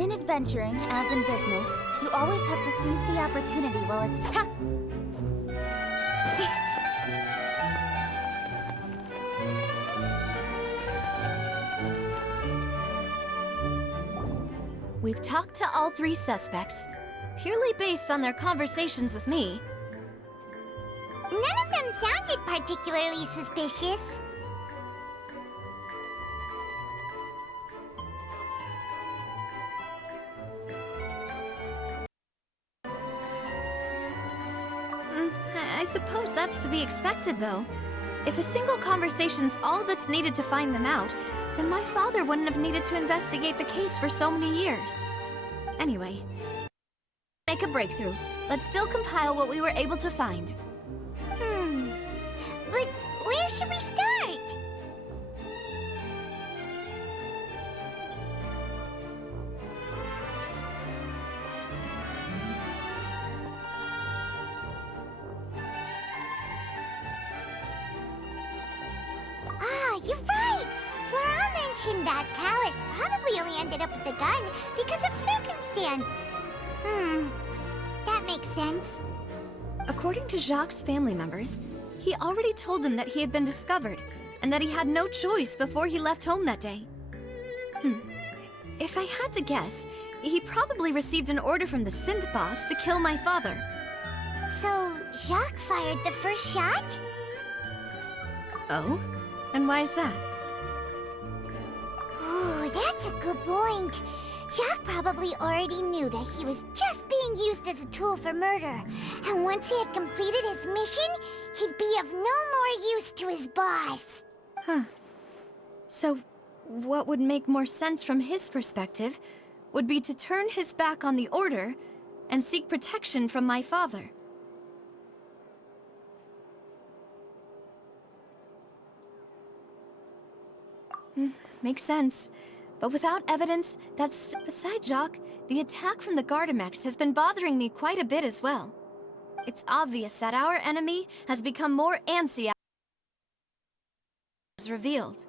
In adventuring, as in business, you always have to seize the opportunity while it's... Ha! We've talked to all three suspects, purely based on their conversations with me. None of them sounded particularly suspicious. I suppose that's to be expected, though. If a single conversation's all that's needed to find them out, then my father wouldn't have needed to investigate the case for so many years. Anyway, make a breakthrough. Let's still compile what we were able to find. But where should we start? You're right! Flora mentioned that Palace probably only ended up with the gun because of circumstance. That makes sense. According to Jacques' family members, he already told them that he had been discovered, and that he had no choice before he left home that day. If I had to guess, he probably received an order from the synth boss to kill my father. So, Jacques fired the first shot? Oh? And why is that? Ooh, that's a good point. Jacques probably already knew that he was just being used as a tool for murder. And once he had completed his mission, he'd be of no more use to his boss. Huh. So, what would make more sense from his perspective would be to turn his back on the Order and seek protection from my father. Makes sense. But without evidence, that's... Besides Jacques, the attack from the Gardamex has been bothering me quite a bit as well. It's obvious that our enemy has become more antsy after it was revealed.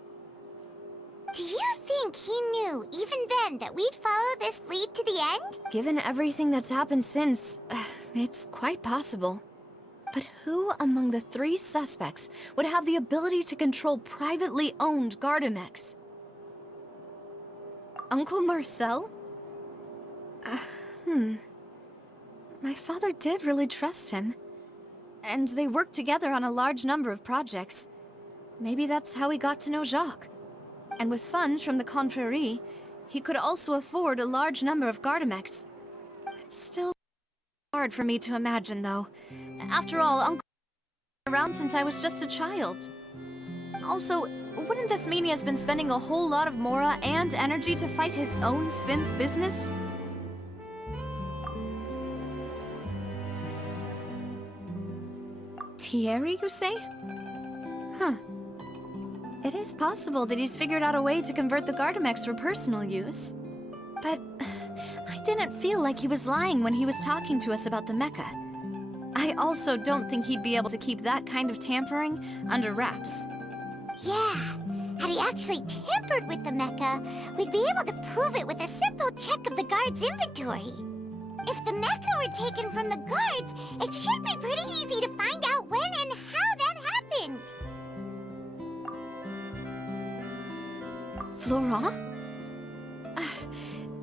Do you think he knew, even then, that we'd follow this lead to the end? Given everything that's happened since, it's quite possible. But who among the three suspects would have the ability to control privately owned Gardamex? Uncle Marcel? My father did really trust him. And they worked together on a large number of projects. Maybe that's how he got to know Jacques. And with funds from the Confrérie, he could also afford a large number of Gardamex. It's still hard for me to imagine, though. After all, Uncle has been around since I was just a child. Also, wouldn't this mean he has been spending a whole lot of mora and energy to fight his own synth business? Thierry, you say? Huh. It is possible that he's figured out a way to convert the Gardamex for personal use. But I didn't feel like he was lying when he was talking to us about the mecha. I also don't think he'd be able to keep that kind of tampering under wraps. Yeah, had he actually tampered with the mecha, we'd be able to prove it with a simple check of the guard's inventory. If the mecha were taken from the guards, it should be pretty easy to find out when and how that happened. Florent?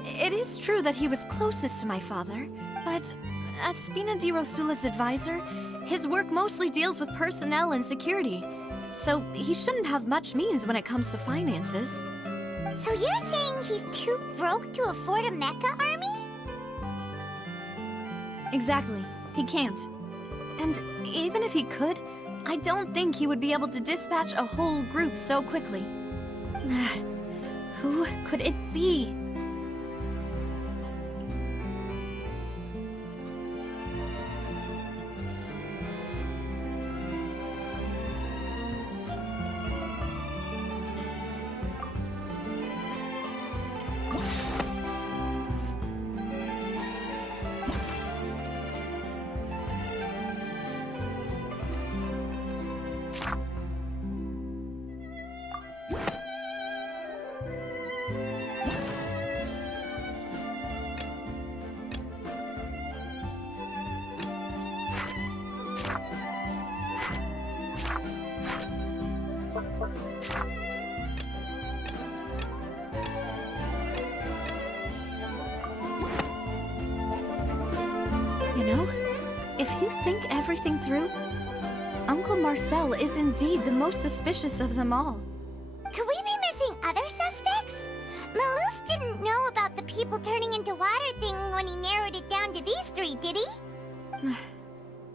It is true that he was closest to my father, but as Spina di Rosula's advisor, his work mostly deals with personnel and security, so he shouldn't have much means when it comes to finances. So you're saying he's too broke to afford a mecha army? Exactly. He can't. And even if he could, I don't think he would be able to dispatch a whole group so quickly. Who could it be? know, if you think everything through, Uncle Marcel is indeed the most suspicious of them all. Could we be missing other suspects? Malus didn't know about the people turning into water thing when he narrowed it down to these three, did he?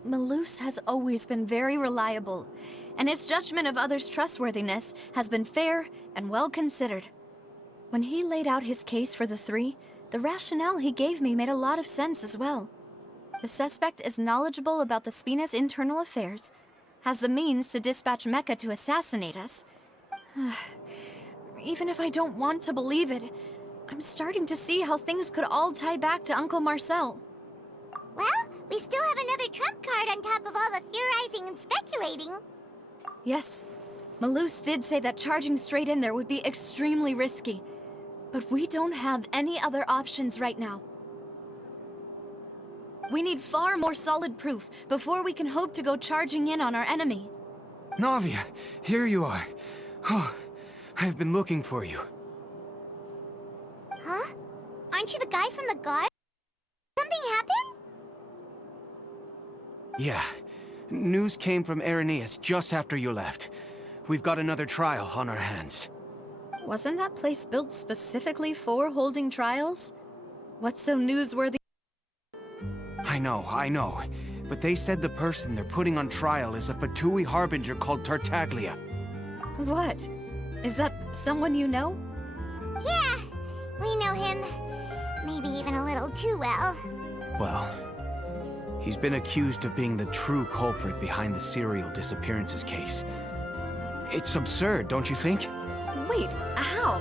Malus has always been very reliable, and his judgment of others' trustworthiness has been fair and well considered. When he laid out his case for the three, the rationale he gave me made a lot of sense as well. The suspect is knowledgeable about the Spina's internal affairs, has the means to dispatch Mecha to assassinate us. Even if I don't want to believe it, I'm starting to see how things could all tie back to Uncle Marcel. Well, we still have another trump card on top of all the theorizing and speculating. Yes, Malus did say that charging straight in there would be extremely risky. But we don't have any other options right now. We need far more solid proof before we can hope to go charging in on our enemy. Navia, here you are. Oh, I've been looking for you. Huh? Aren't you the guy from the guard? Something happened? Yeah. News came from Irenaeus just after you left. We've got another trial on our hands. Wasn't that place built specifically for holding trials? What's so newsworthy? I know. But they said the person they're putting on trial is a Fatui harbinger called Tartaglia. What? Is that someone you know? Yeah, we know him. Maybe even a little too well. Well, he's been accused of being the true culprit behind the serial disappearances case. It's absurd, don't you think? Wait, how?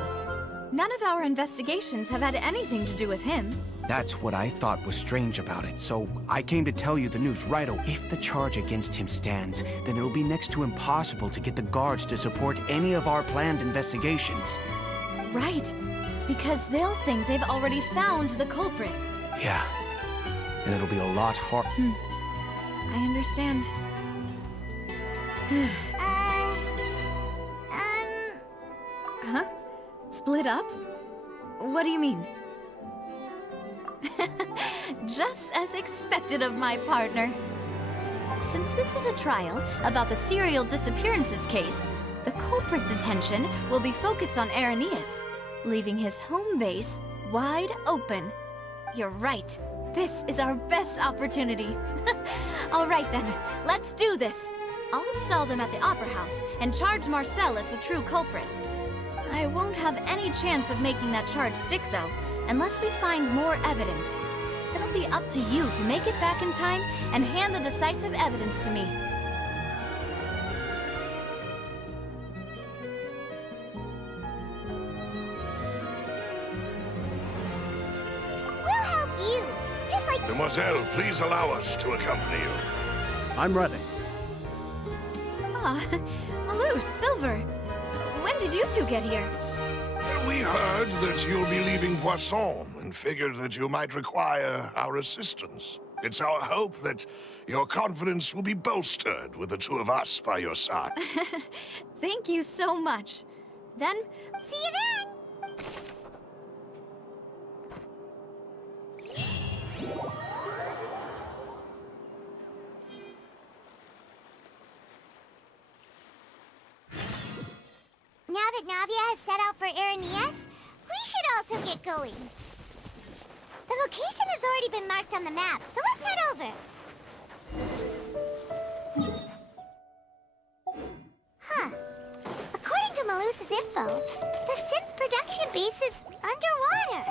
None of our investigations have had anything to do with him. That's what I thought was strange about it, so I came to tell you the news right away. If the charge against him stands, then it'll be next to impossible to get the guards to support any of our planned investigations. Right, because they'll think they've already found the culprit. Yeah, and it'll be a lot harder. I understand. Huh? Split up? What do you mean? Just as expected of my partner. Since this is a trial about the serial disappearances case, the culprit's attention will be focused on Irenaeus, leaving his home base wide open. You're right. This is our best opportunity. All right then, let's do this. I'll stall them at the Opera House and charge Marcel as the true culprit. I won't have any chance of making that charge stick, though, unless we find more evidence. It'll be up to you to make it back in time and hand the decisive evidence to me. We'll help you, just like... Demoiselle, please allow us to accompany you. I'm ready. Ah, Malus, Silver. When did you two get here? We heard that you'll be leaving Poisson and figured that you might require our assistance. It's our hope that your confidence will be bolstered with the two of us by your side. Thank you so much. Then, See you then! Now that Navia has set out for Irenaeus, we should also get going. The location has already been marked on the map, so let's head over. Huh. According to Malus's info, the synth production base is underwater.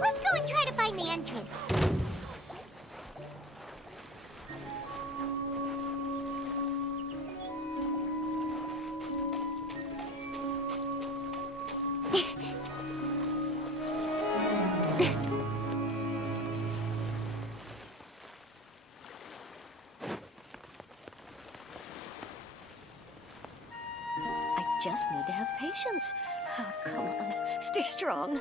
Let's go and try to find the entrance. I just need to have patience. Oh, come on, stay strong.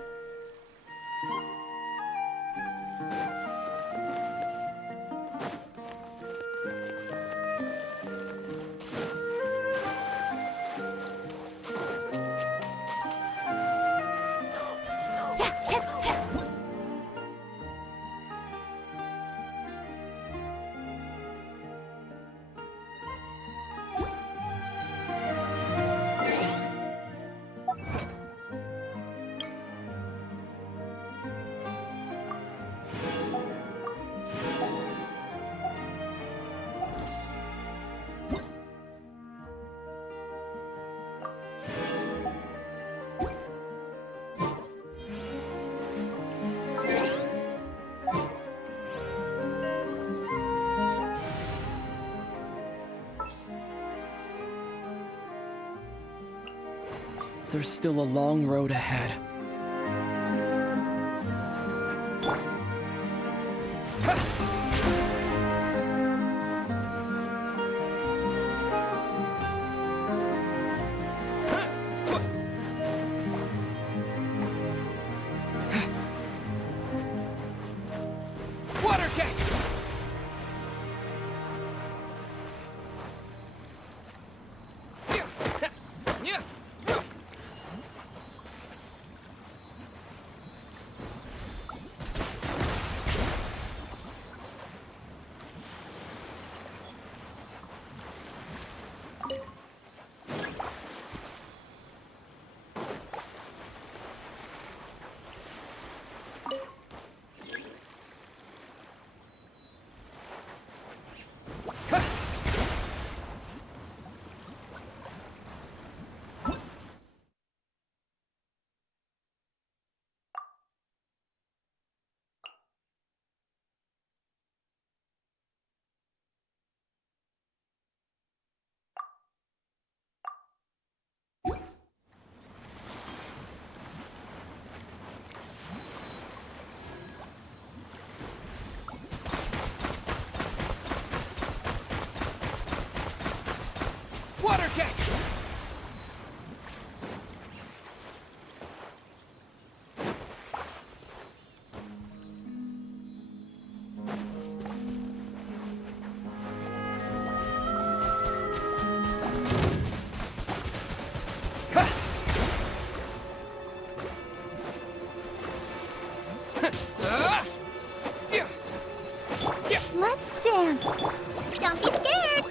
There's still a long road ahead. Water jet! Water jet! Let's dance. Don't be scared.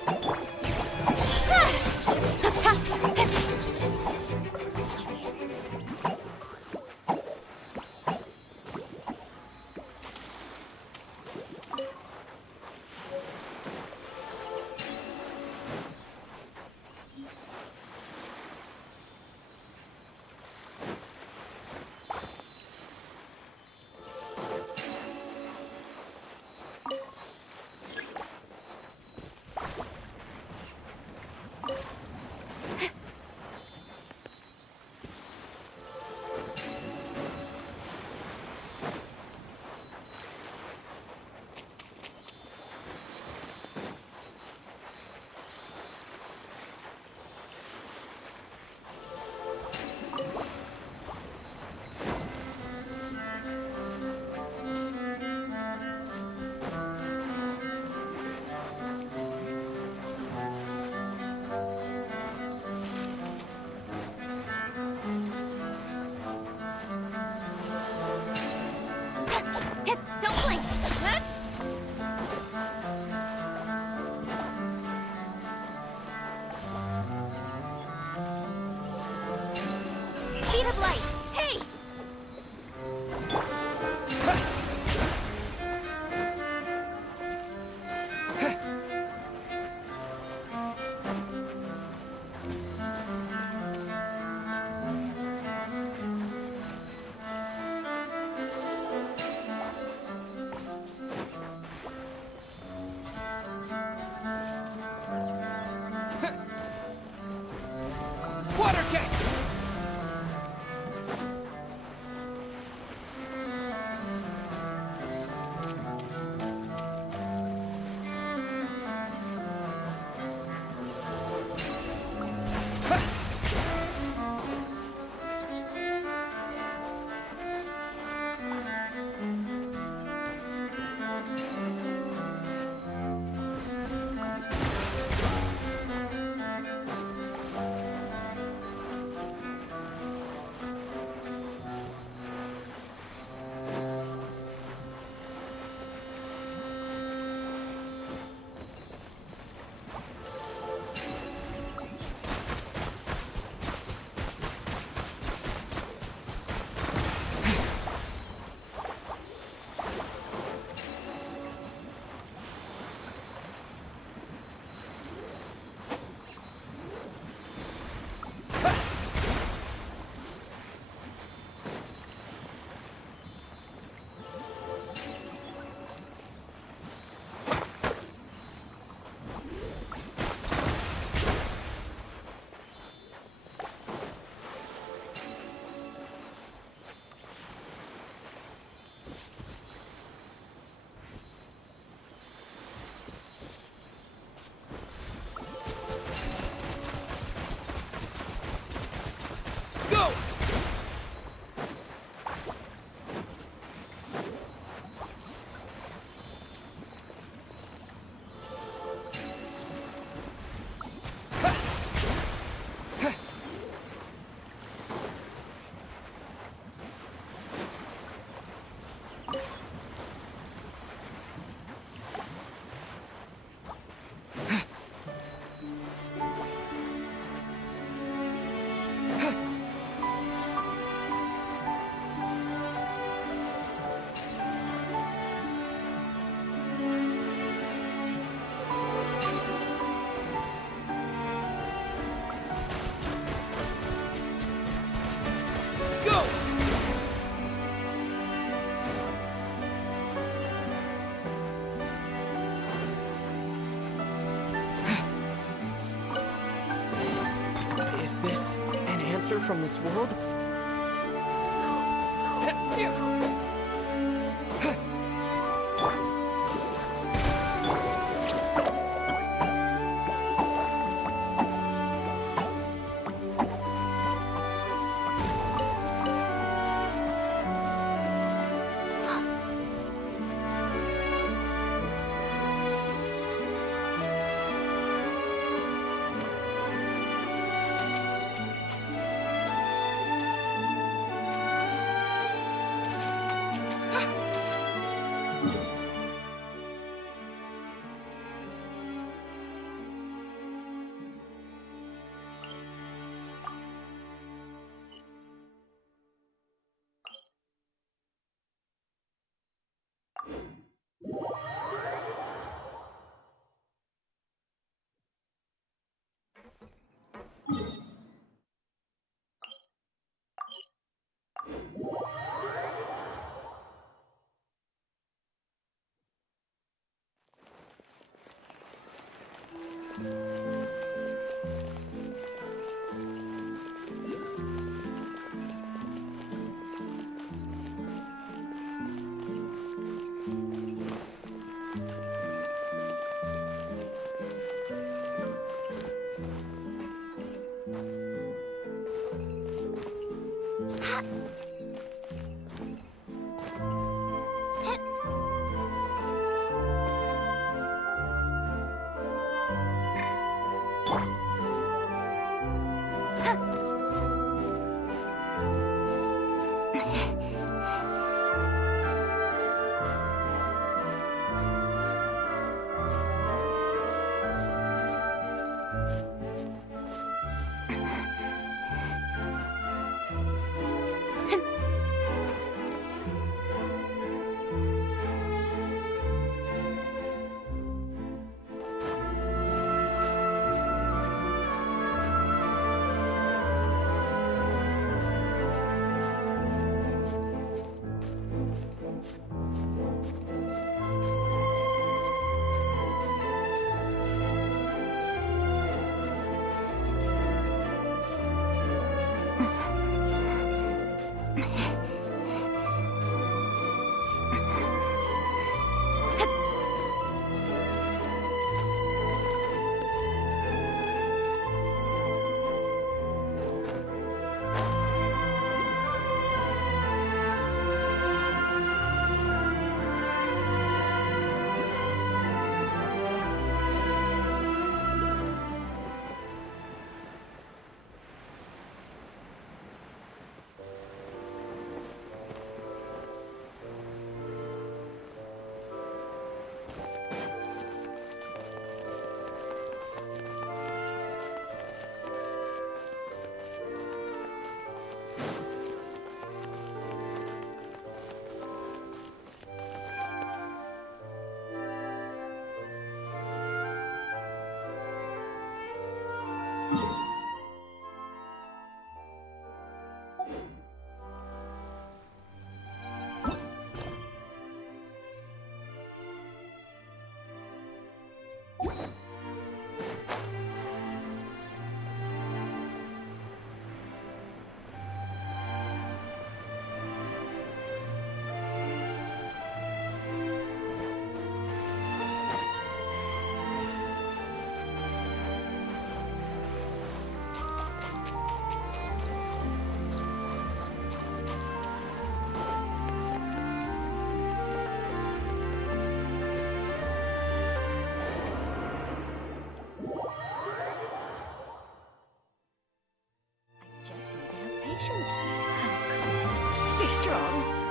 Don't blink! Speed of light. Hey! Water jet! this an answer from this world? Just need to have patience. Oh, come on. Stay strong.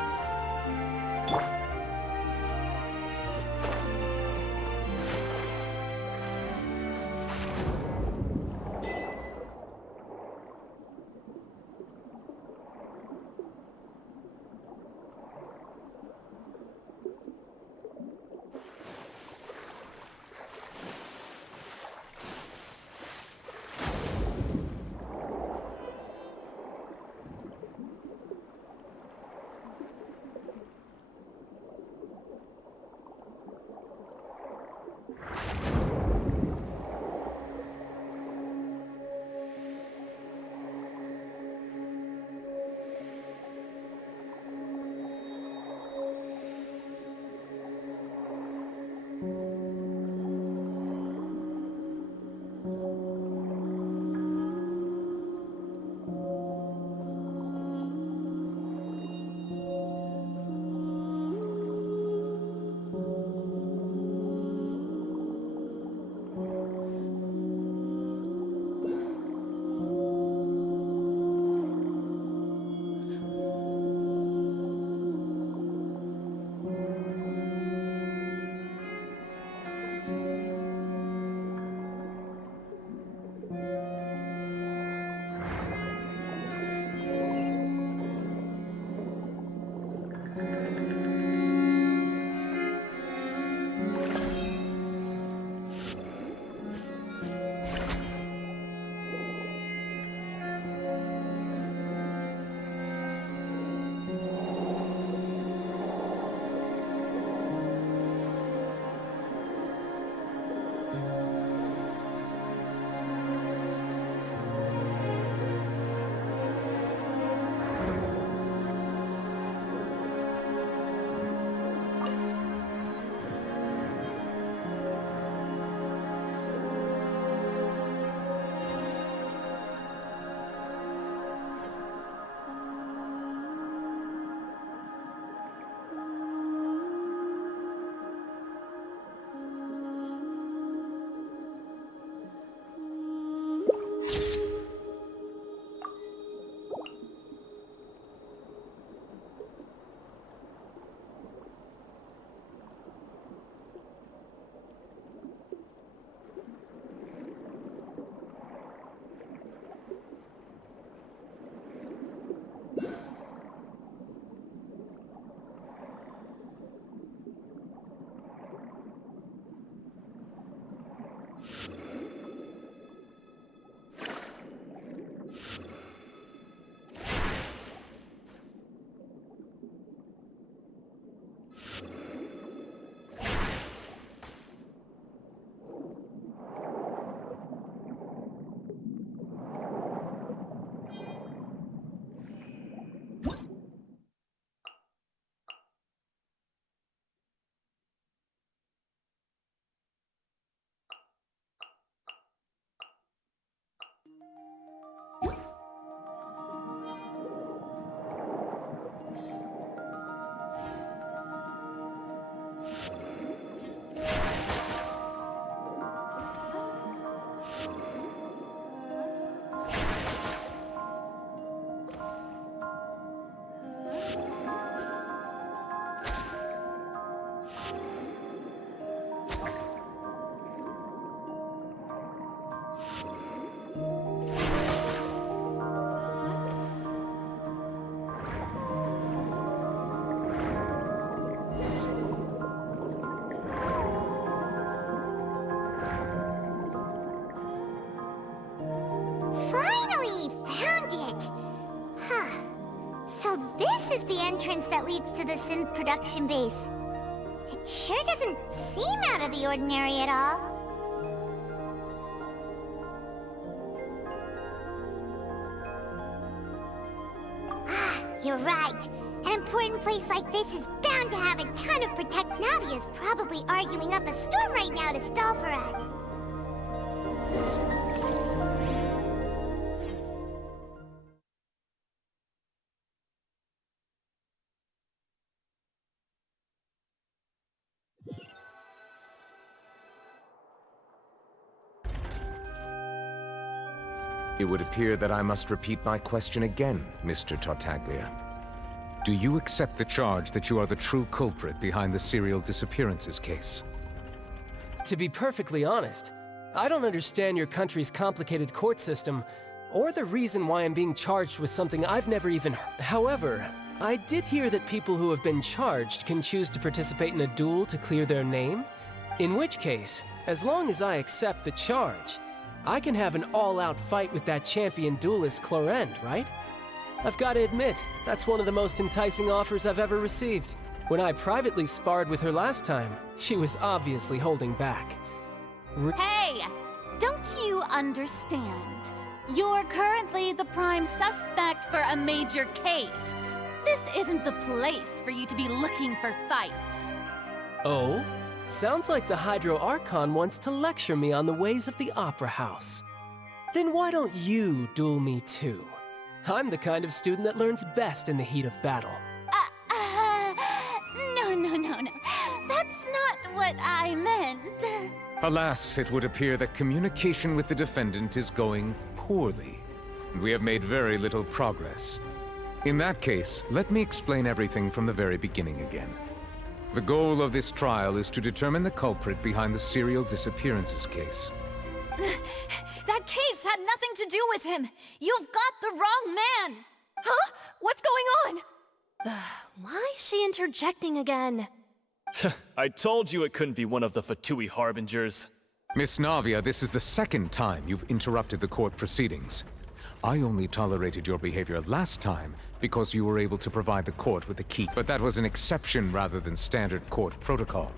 is the entrance that leads to the synth production base. It sure doesn't seem out of the ordinary at all. Ah, you're right. An important place like this is bound to have a ton of protect. Navia's probably arguing up a storm right now to stall for us. It would appear that I must repeat my question again, Mr. Tartaglia. Do you accept the charge that you are the true culprit behind the serial disappearances case? To be perfectly honest, I don't understand your country's complicated court system, or the reason why I'm being charged with something I've never even heard. However, I did hear that people who have been charged can choose to participate in a duel to clear their name, in which case, as long as I accept the charge, I can have an all-out fight with that champion duelist Clorend, right? I've got to admit, that's one of the most enticing offers I've ever received. When I privately sparred with her last time, she was obviously holding back. Hey! Don't you understand? You're currently the prime suspect for a major case. This isn't the place for you to be looking for fights. Oh? Sounds like the Hydro Archon wants to lecture me on the ways of the Opera House. Then why don't you duel me too? I'm the kind of student that learns best in the heat of battle. No. That's not what I meant. Alas, it would appear that communication with the defendant is going poorly, and we have made very little progress. In that case, let me explain everything from the very beginning again. The goal of this trial is to determine the culprit behind the serial disappearances case. That case had nothing to do with him! You've got the wrong man! Huh? What's going on? Why is she interjecting again? I told you it couldn't be one of the Fatui Harbingers. Miss Navia, this is the second time you've interrupted the court proceedings. I only tolerated your behavior last time because you were able to provide the court with a key, but that was an exception rather than standard court protocol.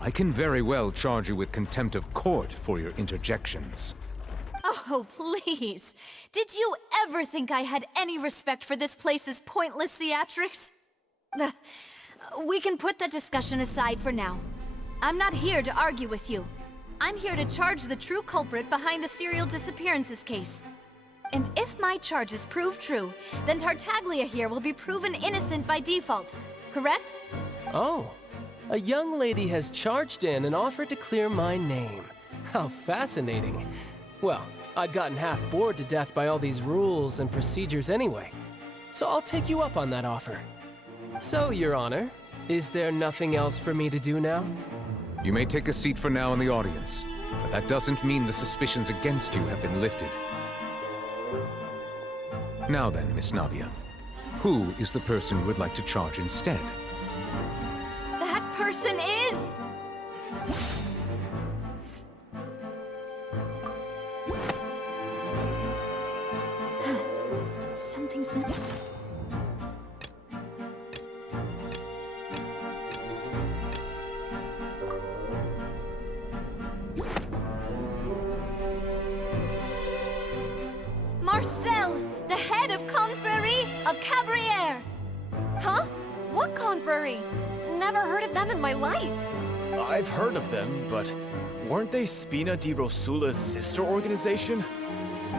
I can very well charge you with contempt of court for your interjections. Oh, please. Did you ever think I had any respect for this place's pointless theatrics? We can put that discussion aside for now. I'm not here to argue with you. I'm here to charge the true culprit behind the serial disappearances case. And if my charges prove true, then Tartaglia here will be proven innocent by default, correct? Oh, a young lady has charged in and offered to clear my name. How fascinating. Well, I'd gotten half bored to death by all these rules and procedures anyway, so I'll take you up on that offer. So, Your Honor, is there nothing else for me to do now? You may take a seat for now in the audience, but that doesn't mean the suspicions against you have been lifted. Now then, Miss Navia, who is the person you would like to charge instead? That person is... Something's not... Marcel, the head of Confrérie of Cabrières! Huh? What confrérie? Never heard of them in my life. I've heard of them, but weren't they Spina di Rosula's sister organization?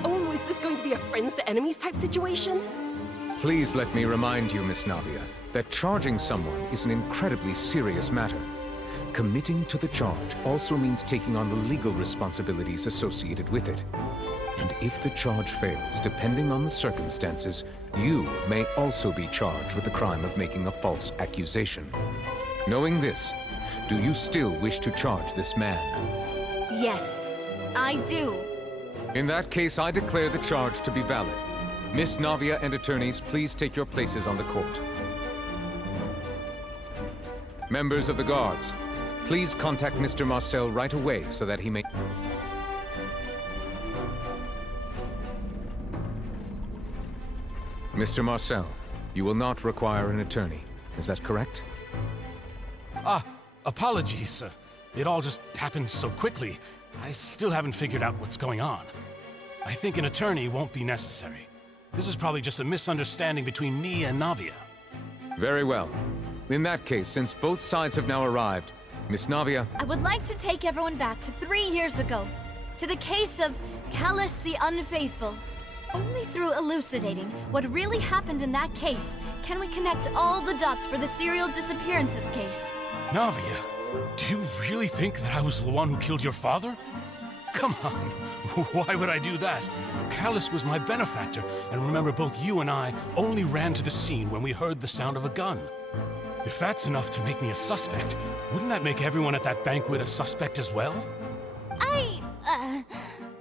Oh, is this going to be a friends to enemies type situation? Please let me remind you, Miss Navia, that charging someone is an incredibly serious matter. Committing to the charge also means taking on the legal responsibilities associated with it. And if the charge fails, depending on the circumstances, you may also be charged with the crime of making a false accusation. Knowing this, do you still wish to charge this man? Yes, I do. In that case, I declare the charge to be valid. Miss Navia and attorneys, please take your places on the court. Members of the guards, please contact Mr. Marcel right away so that he may... Mr. Marcel, You will not require an attorney. Is that correct? Apologies. It all just happened so quickly. I still haven't figured out what's going on. I think an attorney won't be necessary. This is probably just a misunderstanding between me and Navia. Very well. In that case, since both sides have now arrived, Miss Navia... I would like to take everyone back to 3 years ago, to the case of Callus the Unfaithful. Only through elucidating what really happened in that case can we connect all the dots for the serial disappearances case. Navia, do you really think that I was the one who killed your father? Come on, why would I do that? Callus was my benefactor, and remember both you and I only ran to the scene when we heard the sound of a gun. If that's enough to make me a suspect, wouldn't that make everyone at that banquet a suspect as well?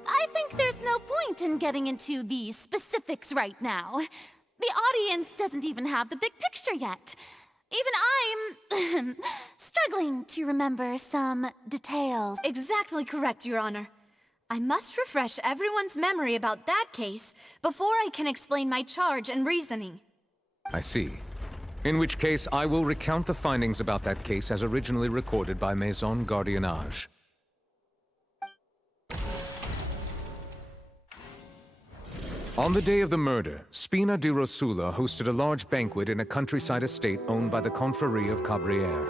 I think there's no point in getting into the specifics right now. The audience doesn't even have the big picture yet. Even I'm struggling to remember some details. Exactly correct, Your Honor. I must refresh everyone's memory about that case before I can explain my charge and reasoning. I see. In which case, I will recount the findings about that case as originally recorded by Maison Gardiennage. On the day of the murder, Spina di Rosula hosted a large banquet in a countryside estate owned by the Confrérie of Cabrières.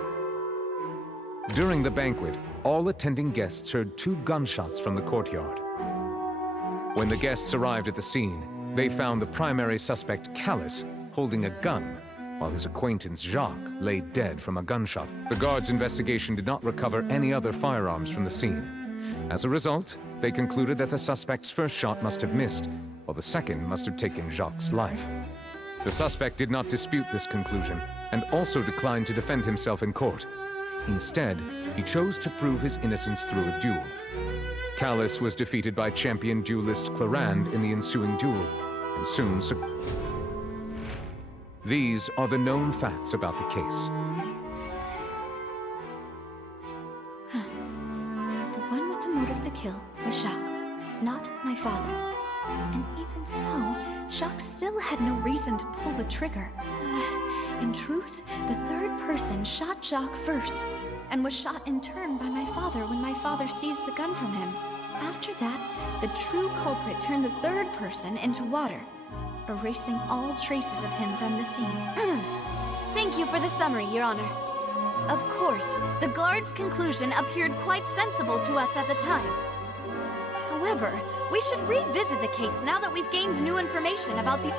During the banquet, all attending guests heard 2 gunshots from the courtyard. When the guests arrived at the scene, they found the primary suspect, Callus, holding a gun, while his acquaintance, Jacques, lay dead from a gunshot. The guards' investigation did not recover any other firearms from the scene. As a result, they concluded that the suspect's first shot must have missed, while the second must have taken Jacques' life. The suspect did not dispute this conclusion, and also declined to defend himself in court. Instead, he chose to prove his innocence through a duel. Callus was defeated by champion duelist Clarande in the ensuing duel, and soon These are the known facts about the case. The one with the motive to kill was Jacques, not my father. And even so, Jacques still had no reason to pull the trigger. In truth, the third person shot Jacques first, and was shot in turn by my father when my father seized the gun from him. After that, the true culprit turned the third person into water, erasing all traces of him from the scene. Thank you for the summary, Your Honor. Of course, the guard's conclusion appeared quite sensible to us at the time. However, we should revisit the case now that we've gained new information about the...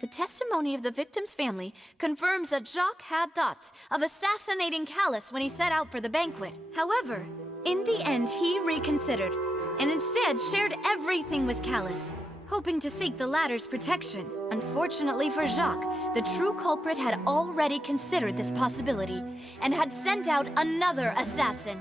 The testimony of the victim's family confirms that Jacques had thoughts of assassinating Callus when he set out for the banquet. However, in the end, he reconsidered, and instead shared everything with Callus, hoping to seek the latter's protection. Unfortunately for Jacques, the true culprit had already considered this possibility, and had sent out another assassin.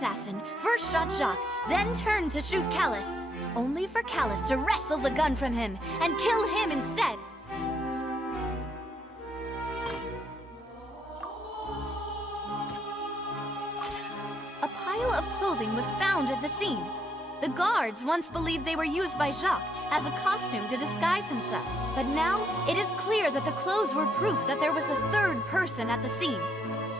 assassin first shot Jacques, then turned to shoot Callus, only for Callus to wrestle the gun from him and kill him instead. A pile of clothing was found at the scene. The guards once believed they were used by Jacques as a costume to disguise himself. But now, it is clear that the clothes were proof that there was a third person at the scene,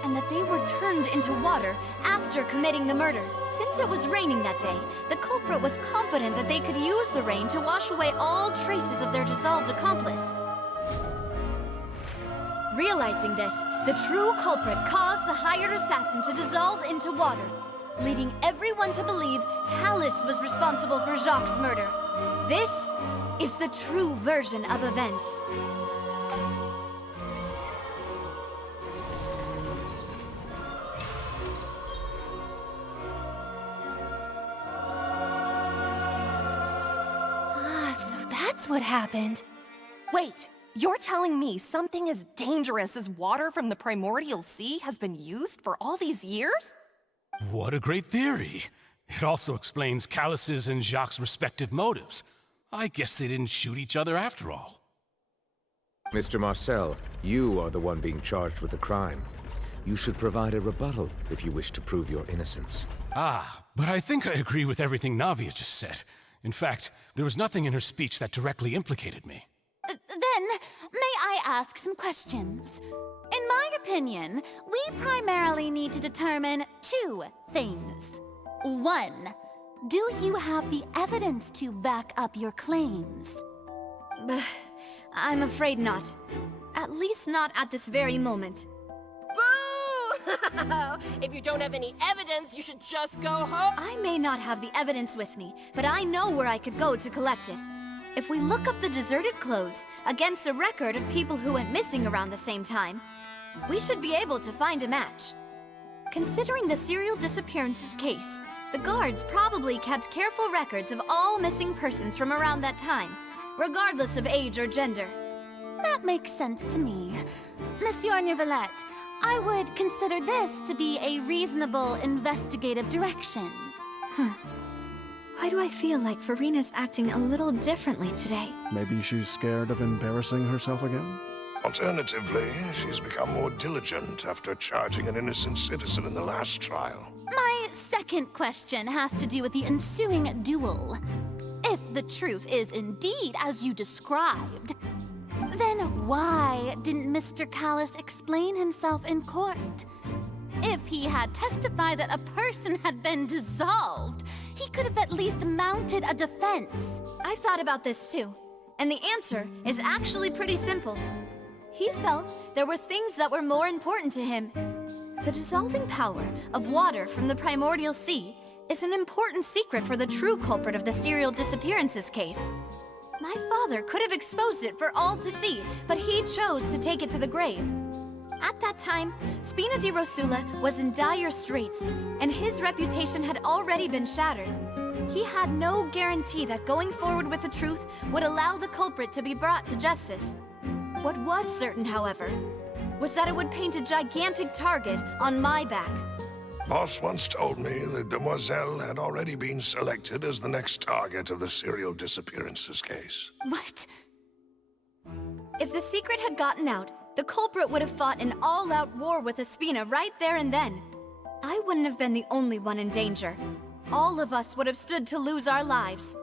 and that they were turned into water after committing the murder. Since it was raining that day, the culprit was confident that they could use the rain to wash away all traces of their dissolved accomplice. Realizing this, the true culprit caused the hired assassin to dissolve into water, leading everyone to believe Callus was responsible for Jacques' murder. This is the true version of events. So that's what happened. Wait, you're telling me something as dangerous as water from the primordial sea has been used for all these years? What a great theory. It also explains Callus's and Jacques' respective motives. I guess they didn't shoot each other after all. Mr. Marcel, you are the one being charged with the crime. You should provide a rebuttal if you wish to prove your innocence. But I think I agree with everything Navia just said. In fact, there was nothing in her speech that directly implicated me. Then, may I ask some questions? In my opinion, we primarily need to determine two things. One, do you have the evidence to back up your claims? I'm afraid not. At least not at this very moment. Boo! If you don't have any evidence, you should just go home. I may not have the evidence with me, but I know where I could go to collect it. If we look up the deserted clothes against a record of people who went missing around the same time, we should be able to find a match. Considering the serial disappearances case, the guards probably kept careful records of all missing persons from around that time, regardless of age or gender. That makes sense to me. Monsieur Neuvillette, I would consider this to be a reasonable investigative direction. Why do I feel like Farina's acting a little differently today? Maybe she's scared of embarrassing herself again? Alternatively, she's become more diligent after charging an innocent citizen in the last trial. My second question has to do with the ensuing duel. If the truth is indeed as you described, then why didn't Mr. Callus explain himself in court? If he had testified that a person had been dissolved, he could have at least mounted a defense. I've thought about this too, and the answer is actually pretty simple. He felt there were things that were more important to him. The dissolving power of water from the primordial sea is an important secret for the true culprit of the serial disappearances case. My father could have exposed it for all to see, but he chose to take it to the grave. At that time, Spina di Rosula was in dire straits, and his reputation had already been shattered. He had no guarantee that going forward with the truth would allow the culprit to be brought to justice. What was certain, however, was that it would paint a gigantic target on my back. Boss once told me that Demoiselle had already been selected as the next target of the serial disappearances case. What? If the secret had gotten out, the culprit would have fought an all-out war with Espina right there and then. I wouldn't have been the only one in danger. All of us would have stood to lose our lives.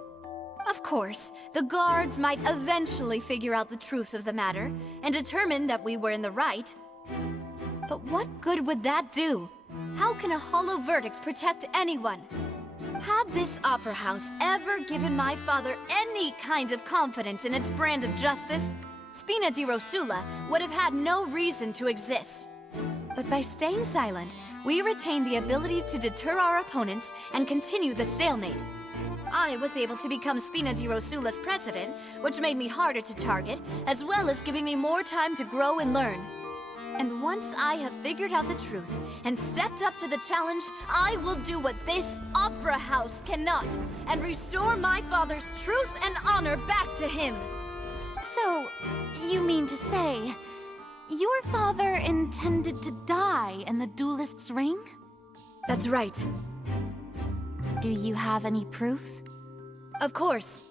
Of course, the guards might eventually figure out the truth of the matter and determine that we were in the right. But what good would that do? How can a hollow verdict protect anyone? Had this opera house ever given my father any kind of confidence in its brand of justice, Spina di Rosula would have had no reason to exist. But by staying silent, we retained the ability to deter our opponents and continue the stalemate. I was able to become Spina di Rosula's president, which made me harder to target, as well as giving me more time to grow and learn. And once I have figured out the truth and stepped up to the challenge, I will do what this opera house cannot, and restore my father's truth and honor back to him. So, you mean to say, your father intended to die in the duelist's ring? That's right. Do you have any proof? Of course.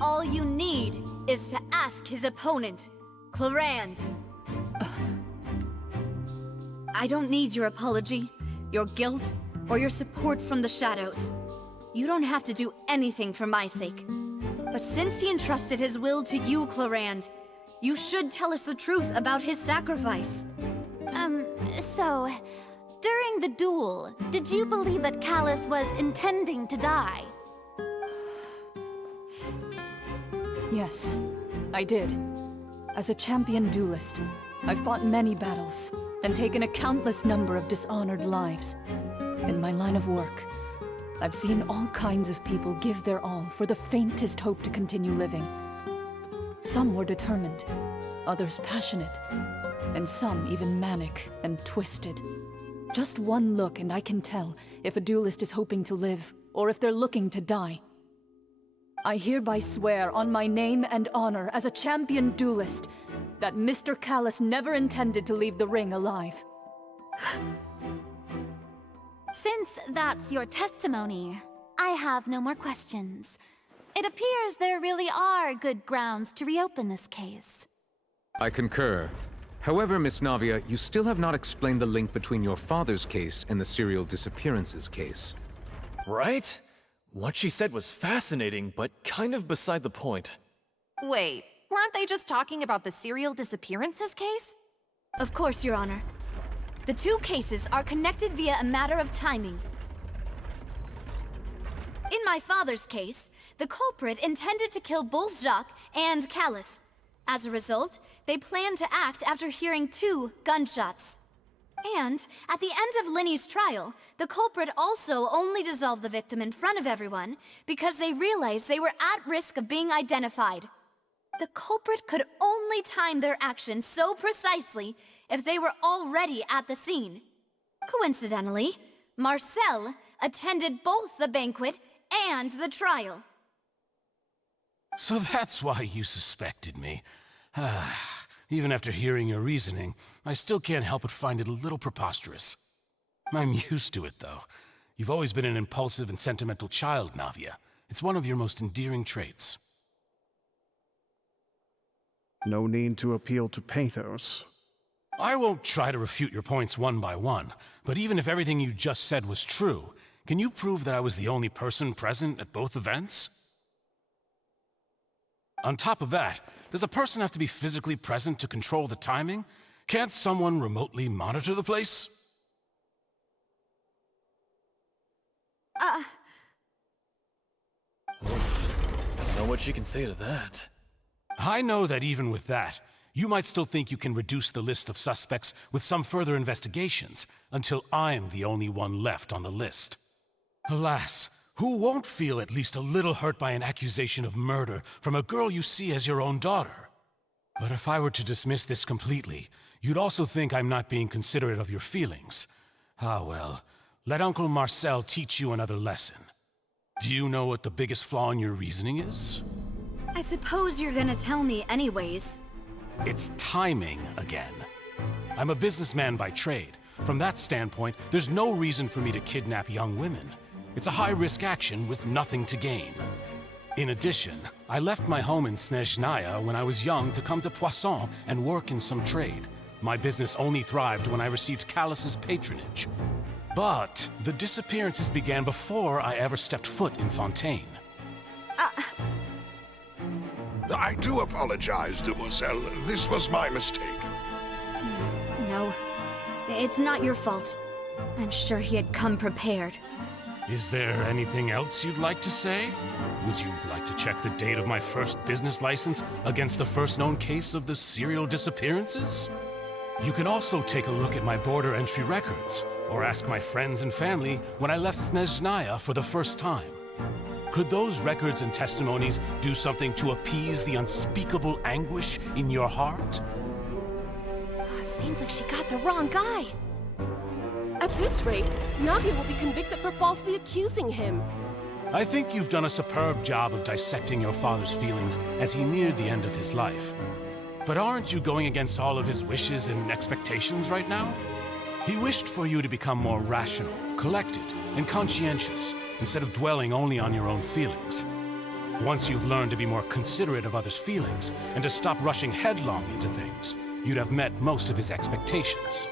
All you need is to ask his opponent, Clorand. I don't need your apology, your guilt, or your support from the shadows. You don't have to do anything for my sake. But since he entrusted his will to you, Clorand, you should tell us the truth about his sacrifice. So, during the duel, did you believe that Callus was intending to die? Yes, I did. As a champion duelist, I've fought many battles and taken a countless number of dishonored lives. In my line of work, I've seen all kinds of people give their all for the faintest hope to continue living. Some were determined, others passionate, and some even manic and twisted. Just one look and I can tell if a duelist is hoping to live or if they're looking to die. I hereby swear on my name and honor as a champion duelist that Mr. Callus never intended to leave the ring alive. Since that's your testimony, I have no more questions. It appears there really are good grounds to reopen this case. I concur. However, Miss Navia, you still have not explained the link between your father's case and the serial disappearances case. Right? What she said was fascinating, but kind of beside the point. Wait, weren't they just talking about the serial disappearances case? Of course, Your Honor. The two cases are connected via a matter of timing. In my father's case, the culprit intended to kill both Jacques and Callus. As a result, they planned to act after hearing 2 gunshots. And, at the end of Linny's trial, the culprit also only dissolved the victim in front of everyone because they realized they were at risk of being identified. The culprit could only time their actions so precisely if they were already at the scene. Coincidentally, Marcel attended both the banquet and the trial. So that's why you suspected me. Even after hearing your reasoning, I still can't help but find it a little preposterous. I'm used to it, though. You've always been an impulsive and sentimental child, Navia. It's one of your most endearing traits. No need to appeal to pathos. I won't try to refute your points one by one, but even if everything you just said was true, can you prove that I was the only person present at both events? On top of that, does a person have to be physically present to control the timing? Can't someone remotely monitor the place? I don't know what she can say to that. I know that even with that, you might still think you can reduce the list of suspects with some further investigations, until I'm the only one left on the list. Alas, who won't feel at least a little hurt by an accusation of murder from a girl you see as your own daughter? But if I were to dismiss this completely, you'd also think I'm not being considerate of your feelings. Ah well, let Uncle Marcel teach you another lesson. Do you know what the biggest flaw in your reasoning is? I suppose you're gonna tell me anyways. It's timing again. I'm a businessman by trade. From that standpoint, there's no reason for me to kidnap young women. It's a high-risk action with nothing to gain. In addition, I left my home in Snezhnaya when I was young to come to Poisson and work in some trade. My business only thrived when I received Callus's patronage. But the disappearances began before I ever stepped foot in Fontaine. I do apologize, demoiselle. This was my mistake. No, it's not your fault. I'm sure he had come prepared. Is there anything else you'd like to say? Would you like to check the date of my first business license against the first known case of the serial disappearances? You can also take a look at my border entry records, or ask my friends and family when I left Snezhnaya for the first time. Could those records and testimonies do something to appease the unspeakable anguish in your heart? Seems like she got the wrong guy. At this rate, Navia will be convicted for falsely accusing him. I think you've done a superb job of dissecting your father's feelings as he neared the end of his life. But aren't you going against all of his wishes and expectations right now? He wished for you to become more rational, collected, and conscientious, instead of dwelling only on your own feelings. Once you've learned to be more considerate of others' feelings, and to stop rushing headlong into things, you'd have met most of his expectations.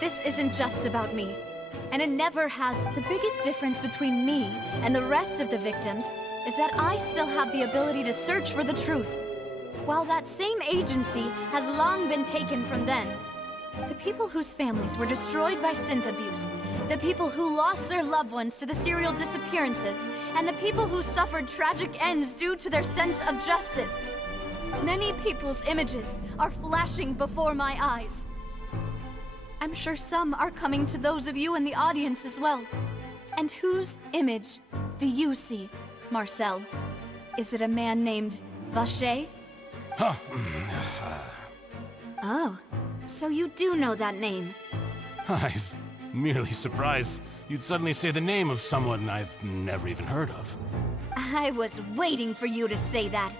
This isn't just about me, and it never has. The biggest difference between me and the rest of the victims is that I still have the ability to search for the truth, while that same agency has long been taken from them. The people whose families were destroyed by synth abuse, the people who lost their loved ones to the serial disappearances, and the people who suffered tragic ends due to their sense of justice. Many people's images are flashing before my eyes. I'm sure some are coming to those of you in the audience as well. And whose image do you see, Marcel? Is it a man named Vacher? Huh. Oh, so you do know that name. I'm merely surprised you'd suddenly say the name of someone I've never even heard of. I was waiting for you to say that.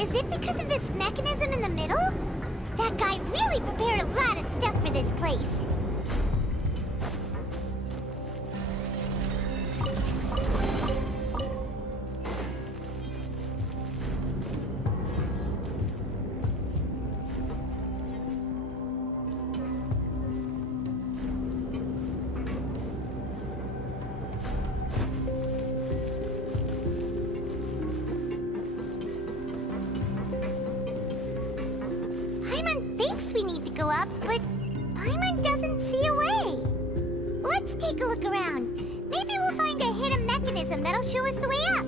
Is it because of this mechanism in the middle? That guy really prepared a lot of stuff for this place. We need to go up, but Paimon doesn't see a way. Let's take a look around. Maybe we'll find a hidden mechanism that'll show us the way up.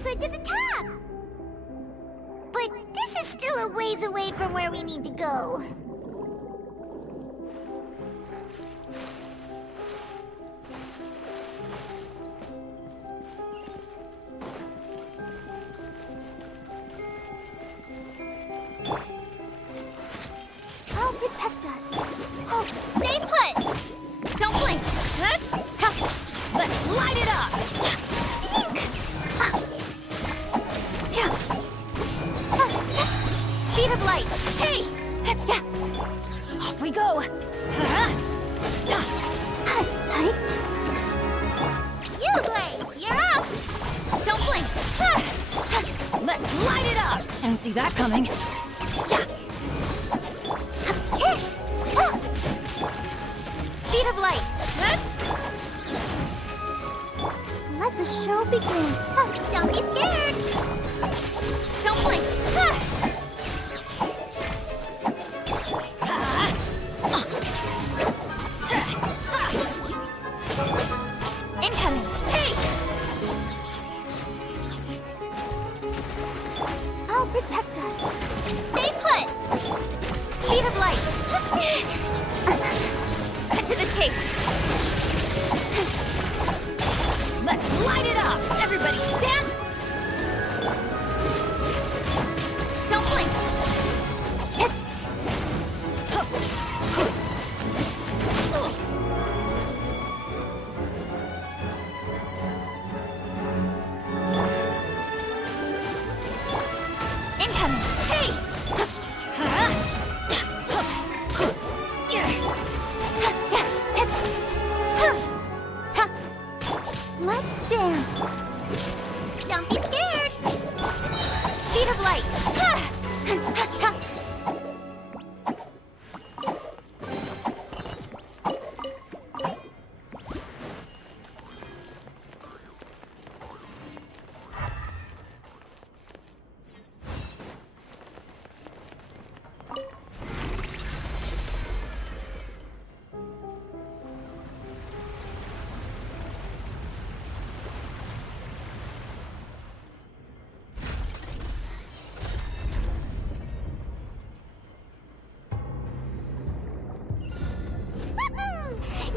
outside to the top. But this is still a ways away from where we need to go. I'll protect us. Oh, stay put! Don't blink! Let's light it up! Speed of light! Hey! Off we go! You, Blade! You're up! Don't blink! Let's light it up! Didn't see that coming. Speed of light! Let the show begin. Don't be scared! Don't blink! Incoming! Hey! I'll protect us. Stay put! Speed of light! Cut to the chase! Let's light it up! Everybody stand! Don't blink! Incoming! Hey! Let's dance! Don't be scared! Speed of light!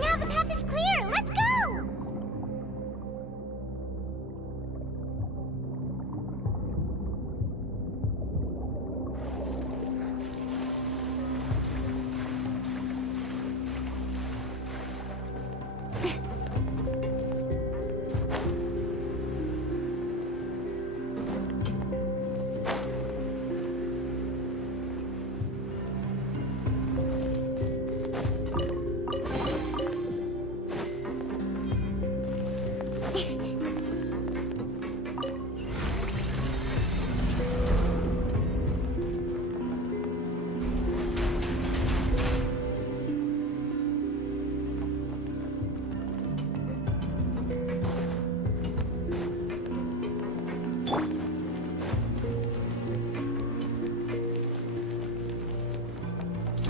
Now the path is clear! Let's go!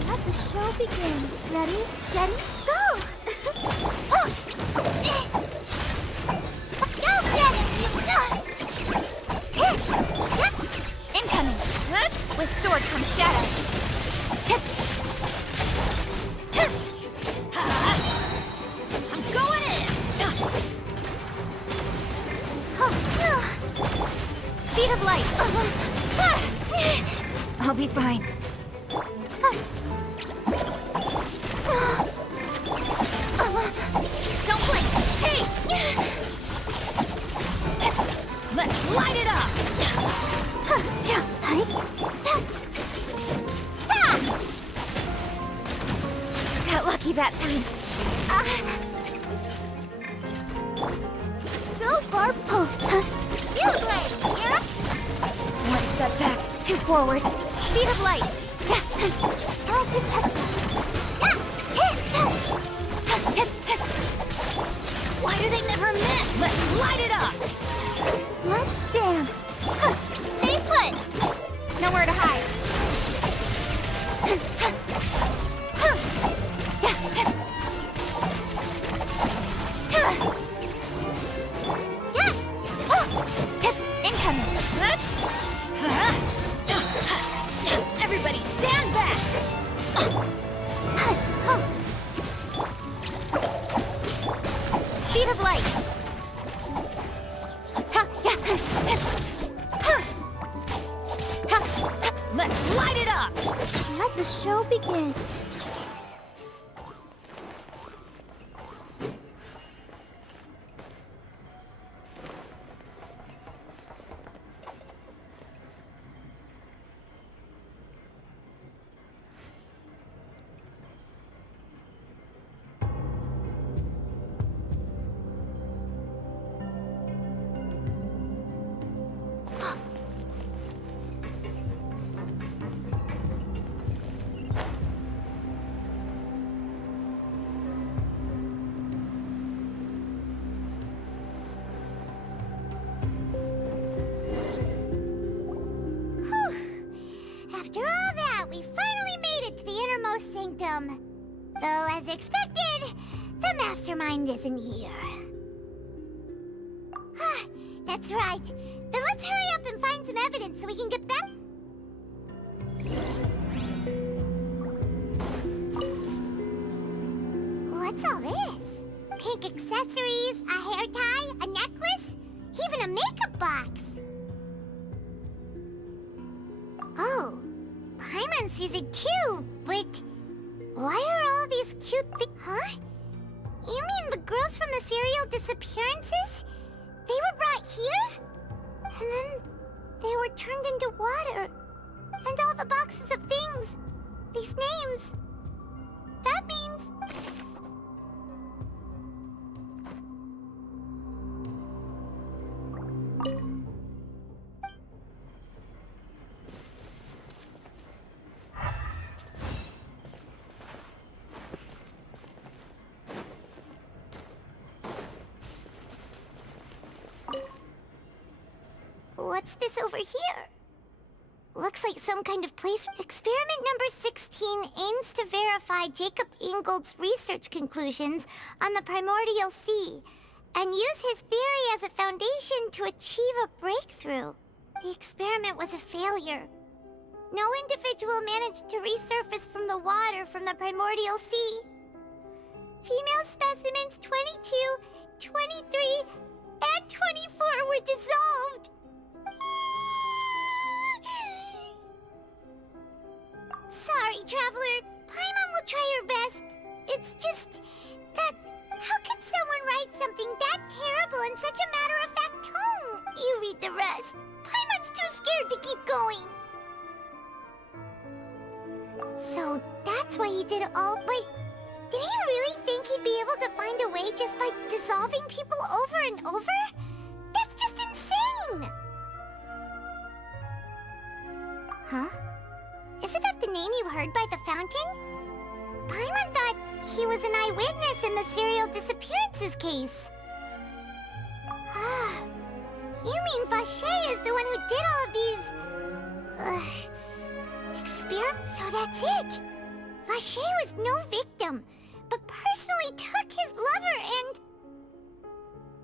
Let the show begin. Ready, steady, go! Go, Incoming! With sword comes shadow! I'm going in! Speed of light! I'll be fine. Don't blink! Hey! Let's light it up! Got lucky that time. Go, Barb! You, Blade! You're up! One step back, two forward. Speed of light! I'll protect us. Why do they never miss? Let's light it up! Let's dance. Stay put! Nowhere to hide. up! Let the show begin. After all that, we finally made it to the innermost sanctum. Though, as expected, the mastermind isn't here. That's right. Then let's hurry up and find some evidence so we can get back. What's all this? Pink accessories, a hair tie, a necklace, even a makeup box. Oh, Paimon sees it too, but why are all these cute things? Huh? You mean the girls from the serial disappearances? They were brought here? And then they were turned into water. And all the boxes of things, these names. That means... What's this over here? Looks like some kind of place. Experiment number 16 aims to verify Jacob Ingold's research conclusions on the primordial sea and use his theory as a foundation to achieve a breakthrough. The experiment was a failure. No individual managed to resurface from the water from the primordial sea. Female specimens 22, 23, and 24 were dissolved. Sorry, Traveler. Paimon will try her best. It's just that... How can someone write something that terrible in such a matter-of-fact tone? You read the rest. Paimon's too scared to keep going. So that's why he did it all... Wait, did he really think he'd be able to find a way just by dissolving people over and over? That's just insane! Huh? Isn't that the name you heard by the fountain? Paimon thought he was an eyewitness in the serial disappearances case. You mean Vache is the one who did all of these... experiments? So that's it! Vache was no victim, but personally took his lover and...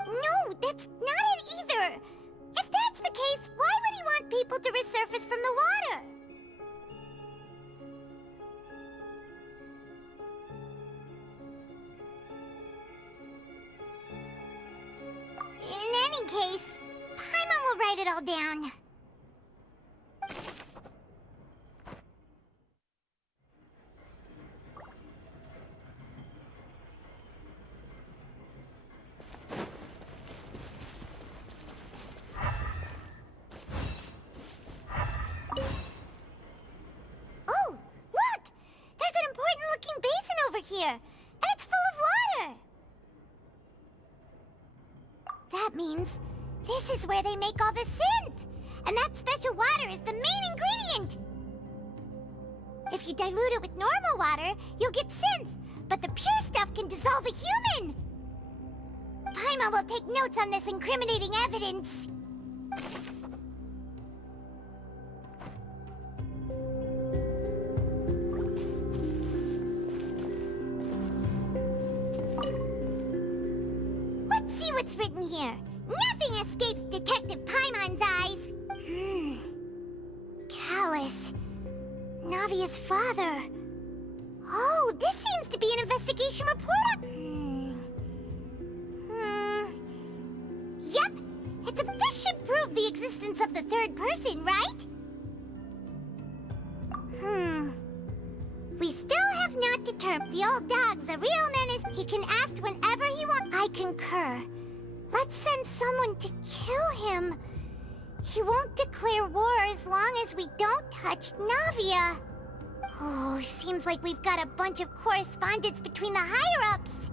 No, that's not it either! If that's the case, why would he want people to resurface from the water? In any case, Paimon will write it all down. Oh, look! There's an important-looking basin over here, and it's full of water! That means this is where they make all the synth! And that special water is the main ingredient! If you dilute it with normal water, you'll get synth, but the pure stuff can dissolve a human! Paimon will take notes on this incriminating evidence. Let's see what's written here. Nothing escapes Detective Paimon's eyes. Callus. Navia's father. Oh, this seems to be an investigation report. Yep. This should prove the existence of the third person, right? We still have not determined. The old dog's a real menace. He can act whenever he wants. I concur. Let's send someone to kill him. He won't declare war as long as we don't touch Navia. Oh, seems like we've got a bunch of correspondence between the higher-ups.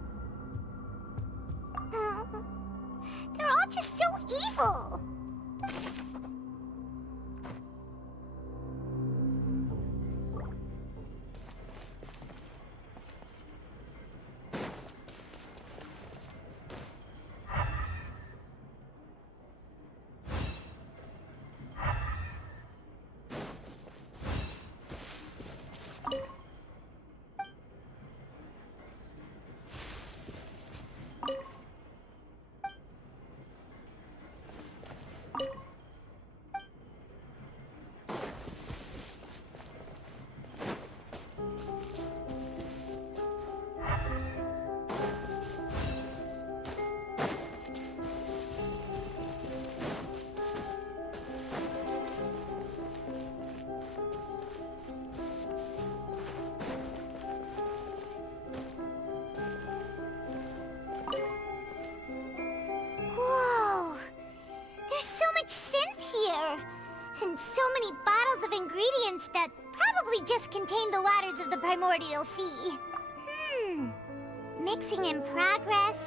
They're all just so evil. And so many bottles of ingredients that probably just contain the waters of the primordial sea. Mixing in progress.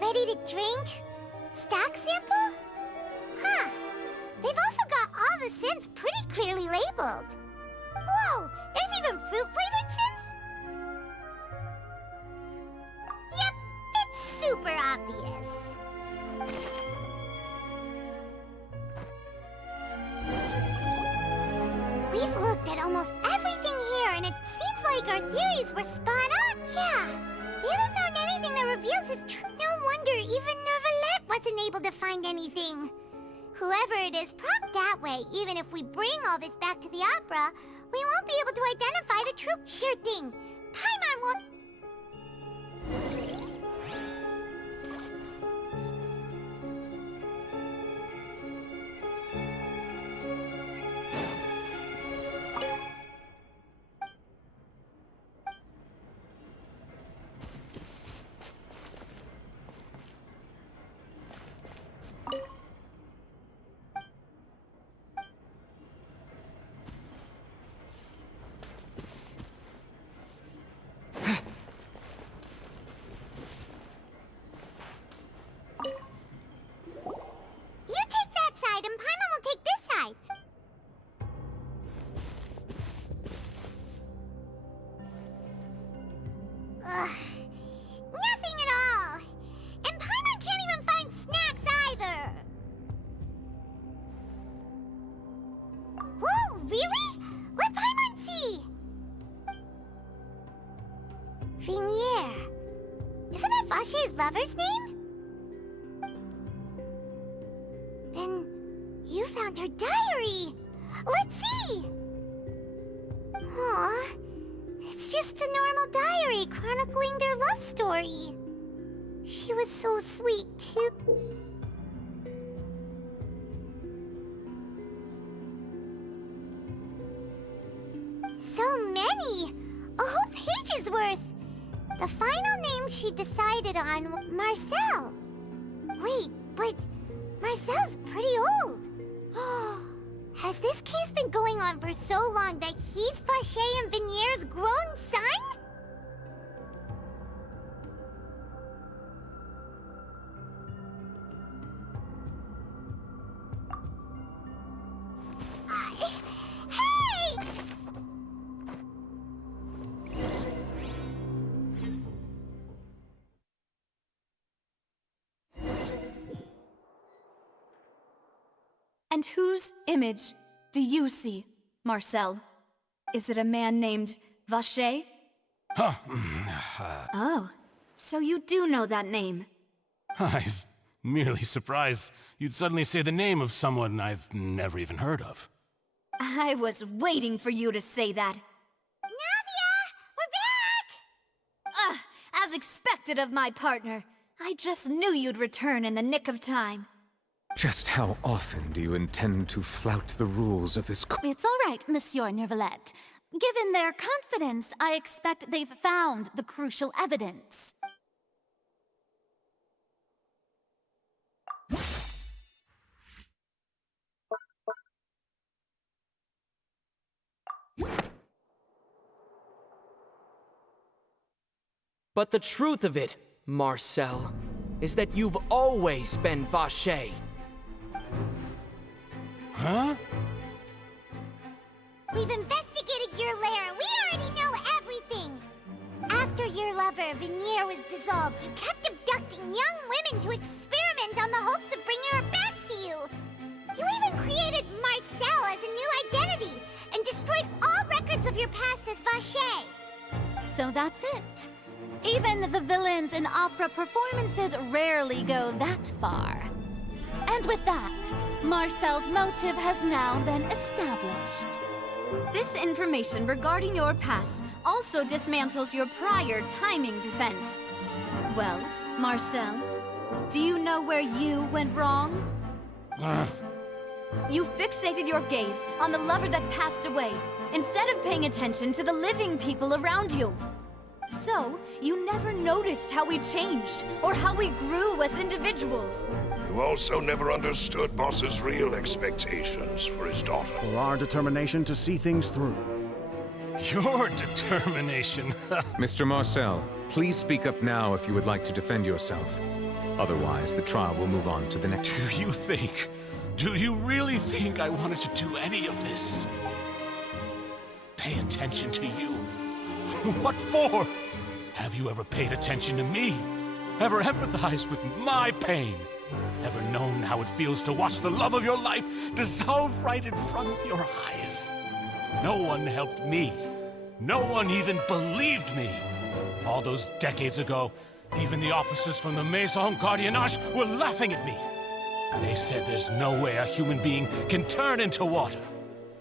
Ready to drink? Stock sample? Huh. They've also got all the synth pretty clearly labeled. Whoa, there's even fruit-flavored synth? Yep, it's super obvious. We've looked at almost everything here, and it seems like our theories were spot on. Yeah, we haven't found anything that reveals his truth. No wonder even Nervalette wasn't able to find anything. Whoever it is propped that way, even if we bring all this back to the opera, we won't be able to identify the truth. Sure thing. Paimon will... Nothing at all! And Paimon can't even find snacks either! Whoa, really? Let Paimon see! Vinier. Isn't that Vache's lover's name? Then you found her diary! Let's see! Aww. It's just a normal diary chronicling their love story. She was so sweet, too. So many! A whole page's worth! The final name she decided on was Marcel. Wait, but Marcel's pretty old. Has this case been going on for so long that he's Vache and Vinier's grown son? Hey! And whose image do you see, Marcel? Is it a man named Vache? Huh. Oh, so you do know that name. I'm merely surprised you'd suddenly say the name of someone I've never even heard of. I was waiting for you to say that. Navia! We're back! As expected of my partner. I just knew you'd return in the nick of time. Just how often do you intend to flout the rules of this It's all right, Monsieur Nervalette. Given their confidence, I expect they've found the crucial evidence. But the truth of it, Marcel, is that you've always been Vache. Huh? We've investigated your lair. We already know everything. After your lover, Venier, was dissolved, you kept abducting young women to experiment on the hopes of bringing her back to you. You even created Marcel as a new identity and destroyed all records of your past as Vache. So that's it. Even the villains in opera performances rarely go that far. And with that, Marcel's motive has now been established. This information regarding your past also dismantles your prior timing defense. Well, Marcel, do you know where you went wrong? You fixated your gaze on the lover that passed away, instead of paying attention to the living people around you. So, you never noticed how we changed, or how we grew as individuals. You also never understood Boss's real expectations for his daughter. Or our determination to see things through. Your determination. Mr. Marcel, please speak up now if you would like to defend yourself. Otherwise, the trial will move on to the next... Do you really think I wanted to do any of this? Pay attention to you? What for? Have you ever paid attention to me? Ever empathized with my pain? Ever known how it feels to watch the love of your life dissolve right in front of your eyes? No one helped me. No one even believed me. All those decades ago, even the officers from the Maison Gardiennage were laughing at me. They said there's no way a human being can turn into water.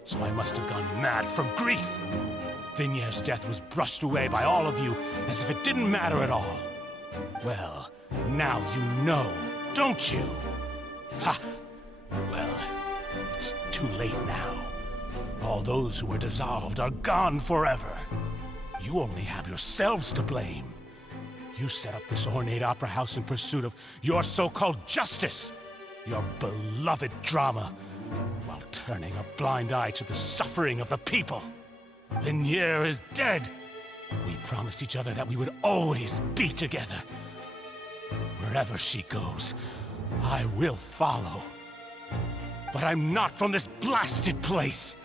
So I must have gone mad from grief. Vinier's death was brushed away by all of you as if it didn't matter at all. Well, now you know, don't you? Ha! Well, it's too late now. All those who were dissolved are gone forever. You only have yourselves to blame. You set up this ornate opera house in pursuit of your so-called justice, your beloved drama, while turning a blind eye to the suffering of the people. Venier is dead. We promised each other that we would always be together. Wherever she goes, I will follow. But I'm not from this blasted place,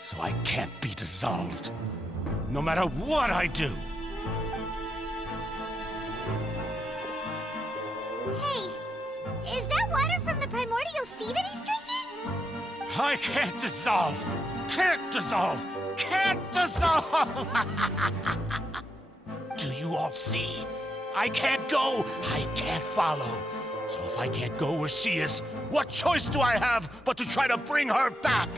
so I can't be dissolved, no matter what I do. Hey, is that water from the primordial sea that he's drinking? I can't dissolve! Can't dissolve! Can't dissolve! Do you all see? I can't go, I can't follow. So if I can't go where she is, what choice do I have but to try to bring her back?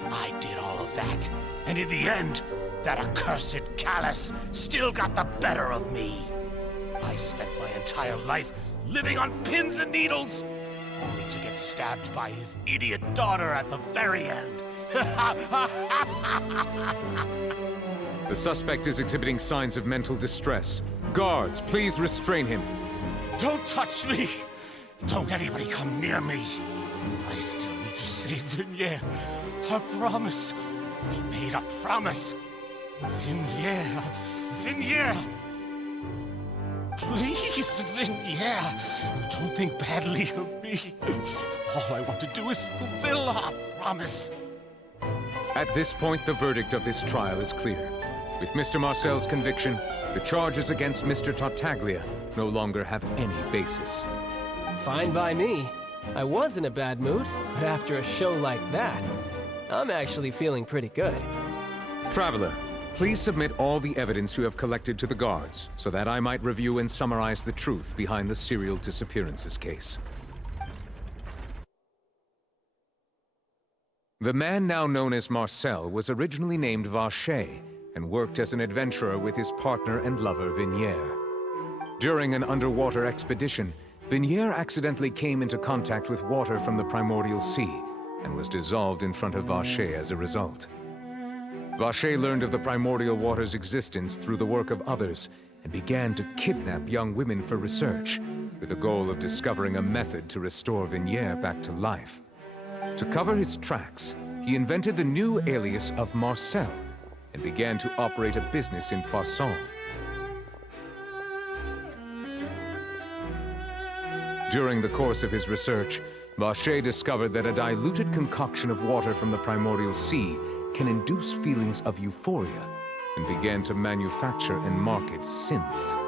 I did all of that, and in the end, that accursed Callus still got the better of me. I spent my entire life living on pins and needles, only to get stabbed by his idiot daughter at the very end. The suspect is exhibiting signs of mental distress. Guards, please restrain him. Don't touch me! Don't anybody come near me! I still need to save Venier. Our promise. We made a promise. Venier. Venier! Please, Venier. Don't think badly of me. All I want to do is fulfill our promise. At this point, the verdict of this trial is clear. With Mr. Marcel's conviction, the charges against Mr. Tartaglia no longer have any basis. Fine by me. I was in a bad mood, but after a show like that, I'm actually feeling pretty good. Traveler, please submit all the evidence you have collected to the guards, so that I might review and summarize the truth behind the serial disappearances case. The man now known as Marcel was originally named Vache and worked as an adventurer with his partner and lover Venier. During an underwater expedition, Venier accidentally came into contact with water from the primordial sea and was dissolved in front of Vache as a result. Vache learned of the primordial water's existence through the work of others and began to kidnap young women for research, with the goal of discovering a method to restore Vignier back to life. To cover his tracks, he invented the new alias of Marcel and began to operate a business in Poisson. During the course of his research, Vache discovered that a diluted concoction of water from the primordial sea can induce feelings of euphoria, and began to manufacture and market synth.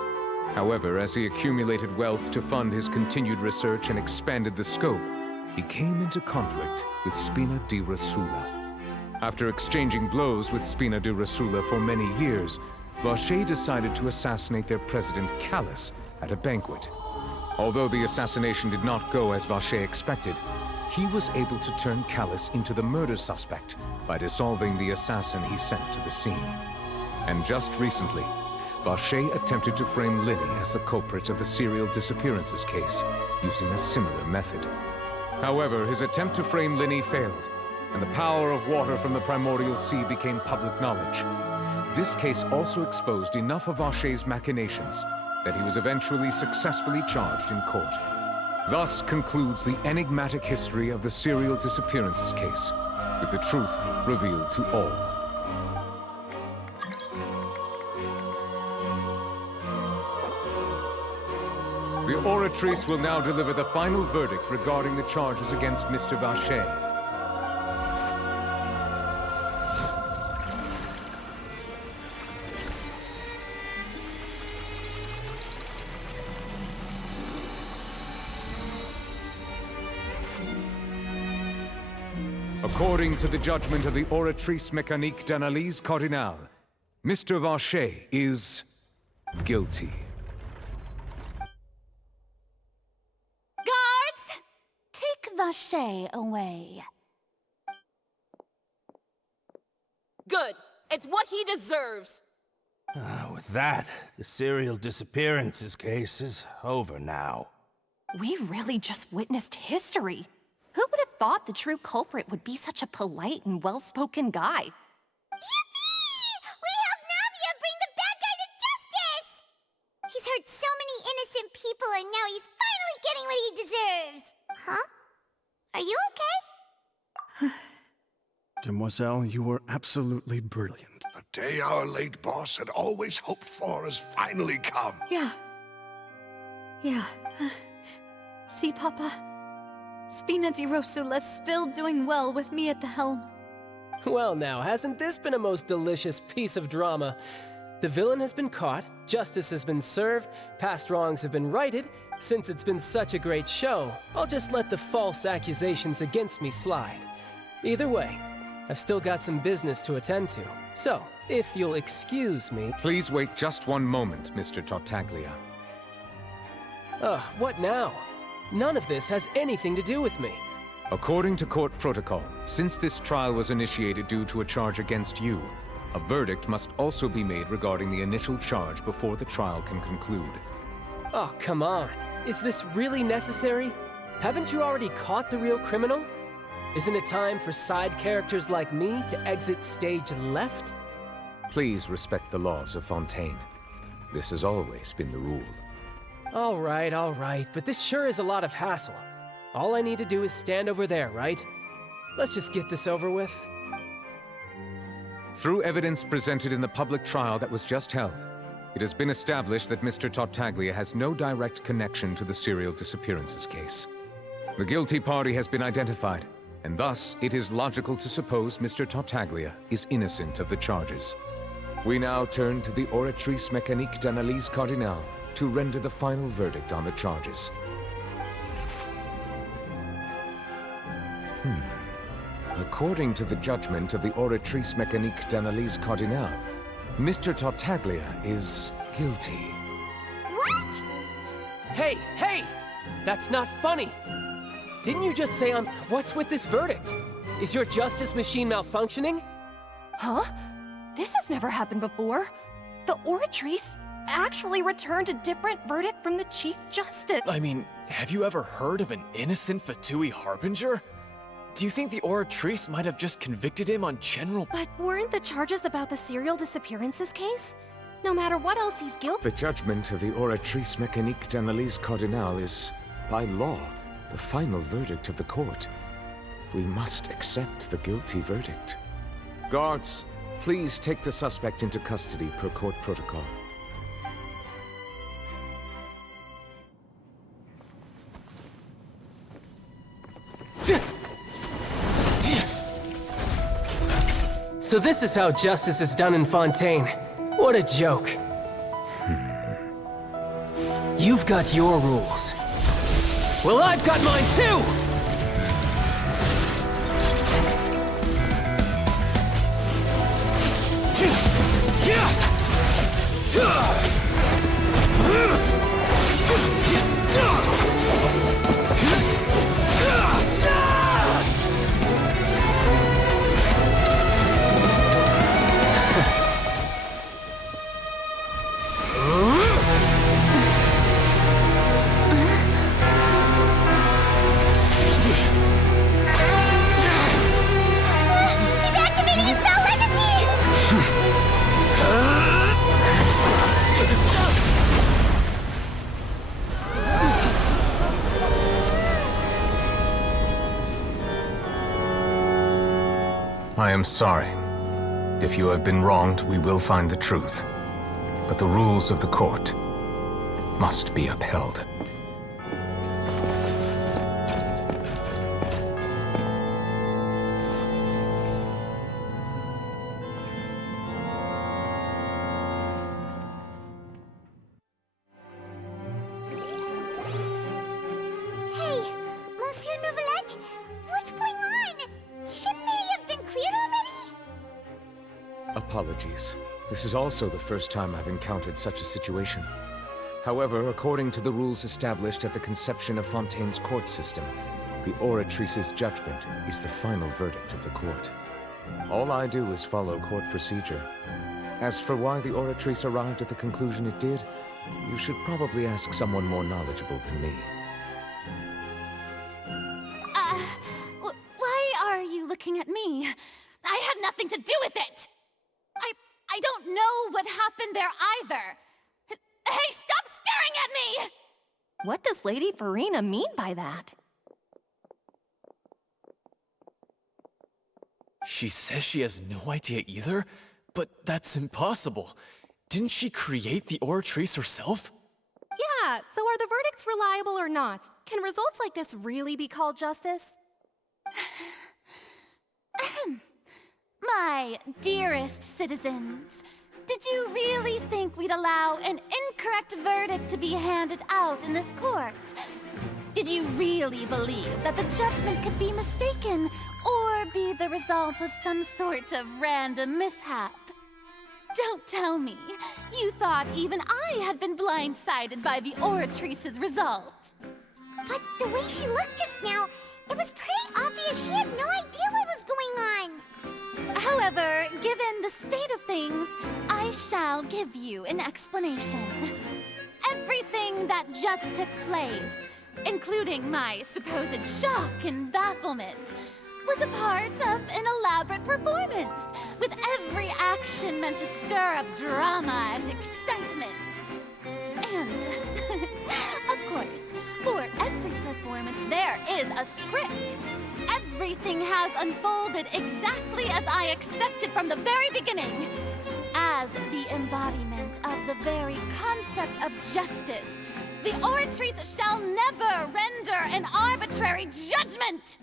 However, as he accumulated wealth to fund his continued research and expanded the scope, he came into conflict with Spina di Rosula. After exchanging blows with Spina di Rosula for many years, Vache decided to assassinate their president Callus at a banquet. Although the assassination did not go as Vache expected, he was able to turn Callus into the murder suspect by dissolving the assassin he sent to the scene. And just recently, Vache attempted to frame Linny as the culprit of the serial disappearances case, using a similar method. However, his attempt to frame Linny failed, and the power of water from the primordial sea became public knowledge. This case also exposed enough of Vache's machinations that he was eventually successfully charged in court. Thus concludes the enigmatic history of the serial disappearances case, with the truth revealed to all. The Oratrice will now deliver the final verdict regarding the charges against Mr. Vache. According to the judgment of the Oratrice Mécanique d'Analyse Cardinale, Mr. Vache is guilty. Guards! Take Vache away. Good. It's what he deserves. With that, the serial disappearances case is over now. We really just witnessed history. Who would have thought the true culprit would be such a polite and well-spoken guy? Yippee! We helped Navia bring the bad guy to justice! He's hurt so many innocent people and now he's finally getting what he deserves. Huh? Are you okay? Demoiselle, you were absolutely brilliant. The day our late boss had always hoped for has finally come. Yeah. See, Papa? Spina di Rosula's still doing well with me at the helm. Well now, hasn't this been a most delicious piece of drama? The villain has been caught, justice has been served, past wrongs have been righted. Since it's been such a great show, I'll just let the false accusations against me slide. Either way, I've still got some business to attend to. So, if you'll excuse me... Please wait just one moment, Mr. Tartaglia. Ugh, what now? None of this has anything to do with me. According to court protocol, since this trial was initiated due to a charge against you, a verdict must also be made regarding the initial charge before the trial can conclude. Oh, come on. Is this really necessary? Haven't you already caught the real criminal? Isn't it time for side characters like me to exit stage left? Please respect the laws of Fontaine. This has always been the rule. All right, but this sure is a lot of hassle. All I need to do is stand over there, right? Let's just get this over with. Through evidence presented in the public trial that was just held, it has been established that Mr. Tartaglia has no direct connection to the serial disappearances case. The guilty party has been identified, and thus it is logical to suppose Mr. Tartaglia is innocent of the charges. We now turn to the Oratrice Mécanique d'Analyse Cardinale to render the final verdict on the charges. According to the judgment of the Oratrice Mécanique d'Analyse Cardinale, Mr. Tartaglia is guilty. What? Hey! That's not funny! Didn't you just say what's with this verdict? Is your justice machine malfunctioning? Huh? This has never happened before. The Oratrice actually returned a different verdict from the Chief Justice. I mean, have you ever heard of an innocent Fatui Harbinger? Do you think the Oratrice might have just convicted him on general... But weren't the charges about the serial disappearances case? No matter what else he's guilty... The judgment of the Oratrice Mécanique d'Analyse Cardinale is, by law, the final verdict of the court. We must accept the guilty verdict. Guards, please take the suspect into custody per court protocol. So this is how justice is done in Fontaine. What a joke. You've got your rules. Well, I've got mine too! I am sorry. If you have been wronged, we will find the truth. But the rules of the court must be upheld. Hey, Monsieur Novelette, what's going on? Shouldn't they have been cleared already? Apologies. This is also the first time I've encountered such a situation. However, according to the rules established at the conception of Fontaine's court system, the Oratrice's judgment is the final verdict of the court. All I do is follow court procedure. As for why the Oratrice arrived at the conclusion it did, you should probably ask someone more knowledgeable than me. Why are you looking at me? I had nothing to do with it! I don't know what happened there either! Hey, stop staring at me! What does Lady Farina mean by that? She says she has no idea either? But that's impossible. Didn't she create the Oratrice herself? Yeah, so are the verdicts reliable or not? Can results like this really be called justice? My dearest citizens, did you really think we'd allow an incorrect verdict to be handed out in this court? Did you really believe that the judgment could be mistaken or be the result of some sort of random mishap? Don't tell me you thought even I had been blindsided by the Oratrice's result. But the way she looked just now, it was pretty obvious she had no idea what was going on. However, given the state of things, I shall give you an explanation. Everything that just took place, including my supposed shock and bafflement, was a part of an elaborate performance, with every action meant to stir up drama and excitement. And, of course, for every performance, there is a script. Everything has unfolded exactly as I expected from the very beginning. As the embodiment of the very concept of justice, the Oratrice shall never render an arbitrary judgment!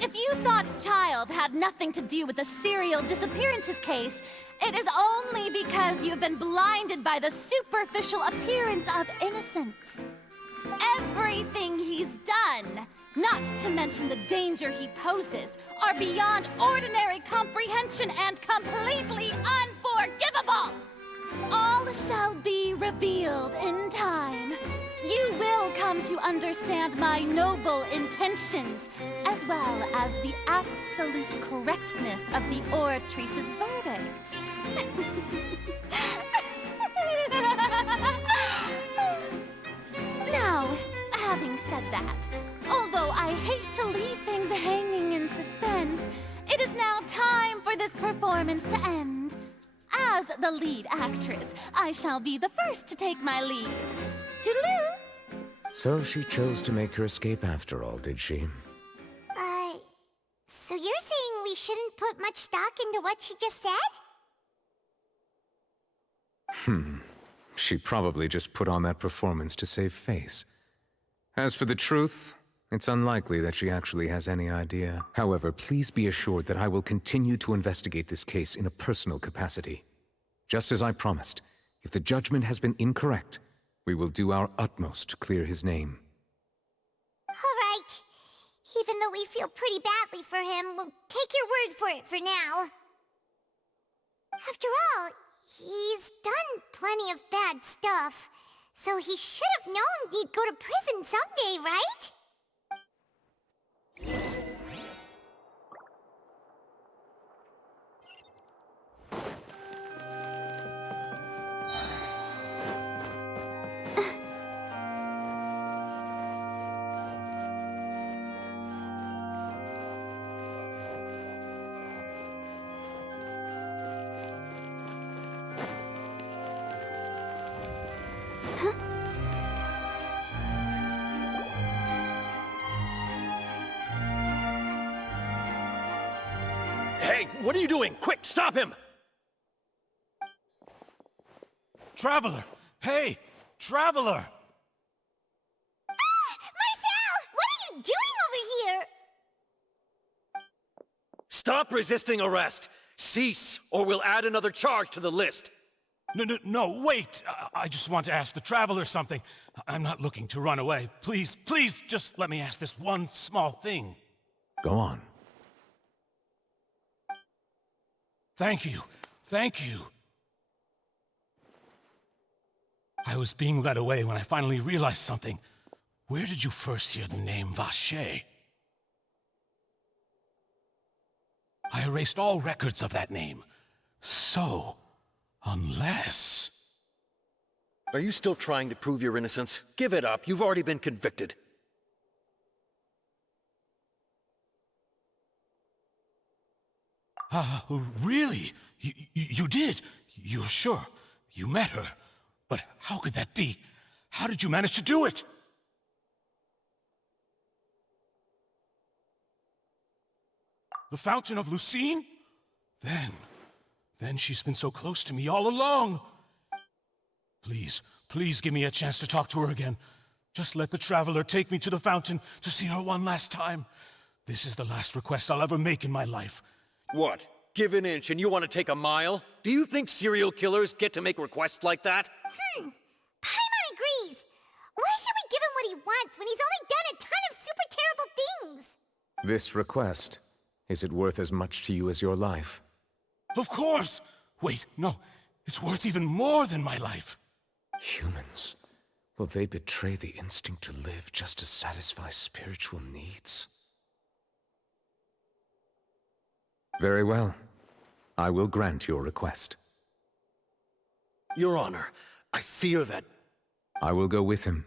If you thought Child had nothing to do with the serial disappearances case, it is only because you've been blinded by the superficial appearance of innocence. Everything he's done, not to mention the danger he poses, are beyond ordinary comprehension and completely unforgivable! All shall be revealed in time. You will come to understand my noble intentions, as well as the absolute correctness of the Oratrice's verdict. Now, having said that, although I hate to leave things hanging in this performance to end. As the lead actress, I shall be the first to take my leave. Toodaloo! So she chose to make her escape after all, did she? So you're saying we shouldn't put much stock into what she just said? She probably just put on that performance to save face. As for the truth, it's unlikely that she actually has any idea. However, please be assured that I will continue to investigate this case in a personal capacity. Just as I promised, if the judgment has been incorrect, we will do our utmost to clear his name. All right. Even though we feel pretty badly for him, we'll take your word for it for now. After all, he's done plenty of bad stuff, so he should have known he'd go to prison someday, right? Hey, what are you doing? Quick, stop him! Traveler! Hey! Traveler! Marcel! What are you doing over here? Stop resisting arrest! Cease, or we'll add another charge to the list! No, wait! I just want to ask the Traveler something. I'm not looking to run away. Please, just let me ask this one small thing. Go on. Thank you. I was being led away when I finally realized something. Where did you first hear the name Vacher? I erased all records of that name. So, unless... Are you still trying to prove your innocence? Give it up. You've already been convicted. Really? You did? You're sure? You met her? But how could that be? How did you manage to do it? The Fountain of Lucine? Then she's been so close to me all along. Please give me a chance to talk to her again. Just let the Traveler take me to the fountain to see her one last time. This is the last request I'll ever make in my life. What? Give an inch and you want to take a mile? Do you think serial killers get to make requests like that? Paimon agrees. Why should we give him what he wants when he's only done a ton of super terrible things? This request, is it worth as much to you as your life? Of course! Wait, no. It's worth even more than my life. Humans? Will they betray the instinct to live just to satisfy spiritual needs? Very well. I will grant your request. Your Honor, I fear that... I will go with him.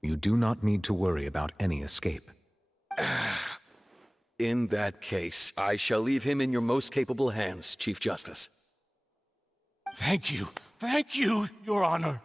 You do not need to worry about any escape. In that case, I shall leave him in your most capable hands, Chief Justice. Thank you, Your Honor.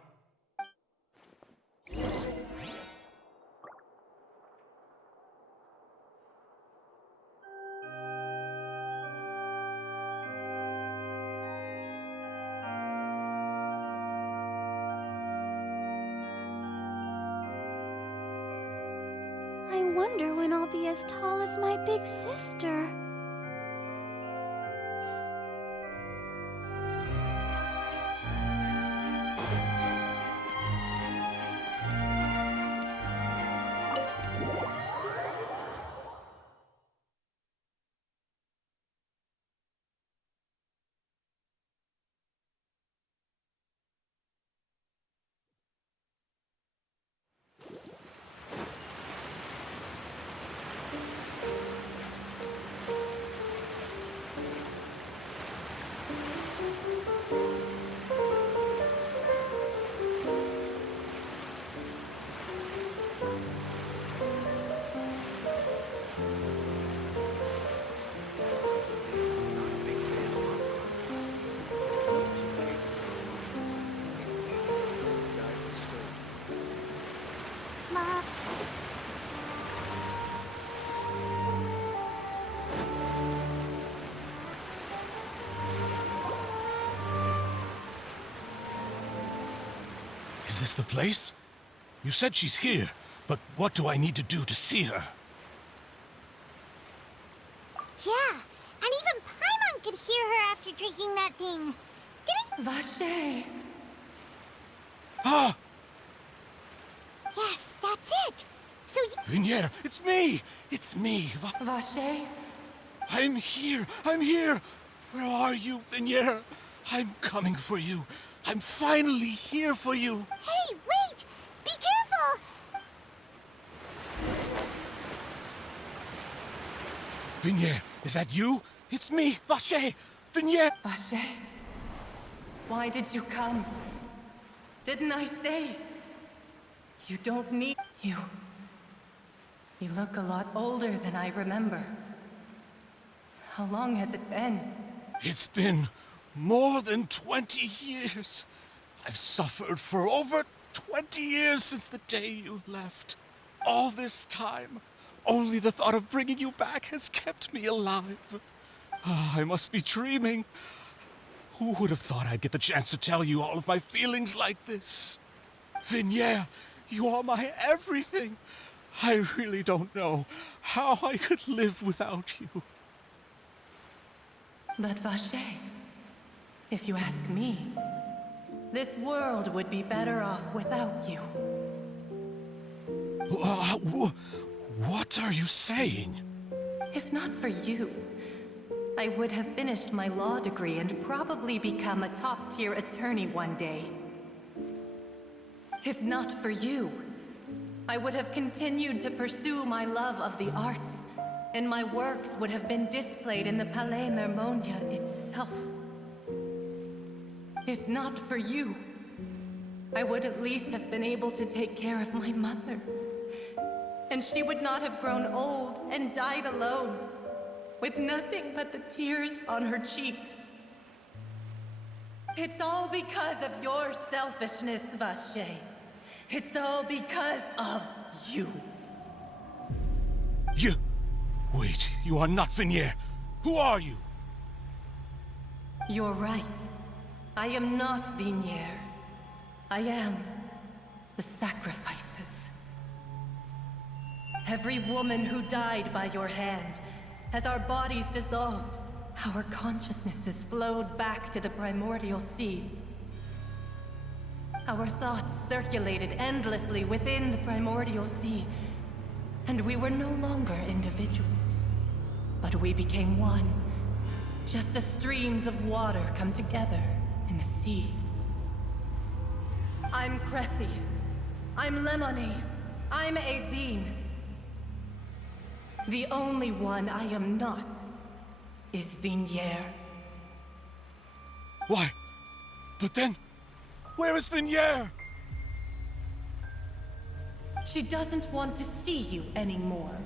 I wonder when I'll be as tall as my big sister. Is this the place? You said she's here, but what do I need to do to see her? Yeah, and even Paimon could hear her after drinking that thing. Did he? Vache! Ah! Yes, that's it. So you... Vinier, it's me! It's me, Vache? I'm here! I'm here! Where are you, Vinier? I'm coming for you. I'm finally here for you. Hey, wait! Be careful! Vinier, is that you? It's me, Vache! Vinier! Vache? Why did you come? Didn't I say? You don't need... You look a lot older than I remember. How long has it been? It's been more than 20 years. I've suffered for over 20 years since the day you left. All this time, only the thought of bringing you back has kept me alive. I must be dreaming. Who would have thought I'd get the chance to tell you all of my feelings like this? Vinier, you are my everything. I really don't know how I could live without you. But Vache, if you ask me, this world would be better off without you. What are you saying? If not for you, I would have finished my law degree and probably become a top-tier attorney one day. If not for you, I would have continued to pursue my love of the arts, and my works would have been displayed in the Palais Mermonia itself. If not for you, I would at least have been able to take care of my mother. And she would not have grown old and died alone, with nothing but the tears on her cheeks. It's all because of your selfishness, Vache. It's all because of you. You... Wait, you are not Vinier. Who are you? You're right. I am not Vinier. I am the sacrifices. Every woman who died by your hand, as our bodies dissolved, our consciousnesses flowed back to the primordial sea. Our thoughts circulated endlessly within the primordial sea, and we were no longer individuals, but we became one, just as streams of water come together in the sea. I'm Cressy. I'm Lemony. I'm Azine. The only one I am not is Vinier. Why? But then, where is Vinier? She doesn't want to see you anymore.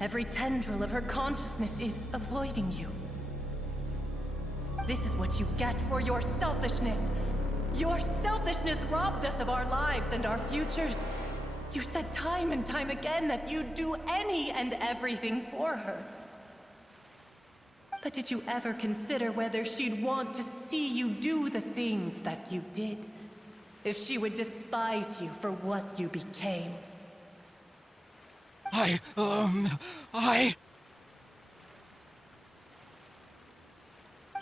Every tendril of her consciousness is avoiding you. This is what you get for your selfishness. Your selfishness robbed us of our lives and our futures. You said time and time again that you'd do any and everything for her. But did you ever consider whether she'd want to see you do the things that you did? If she would despise you for what you became?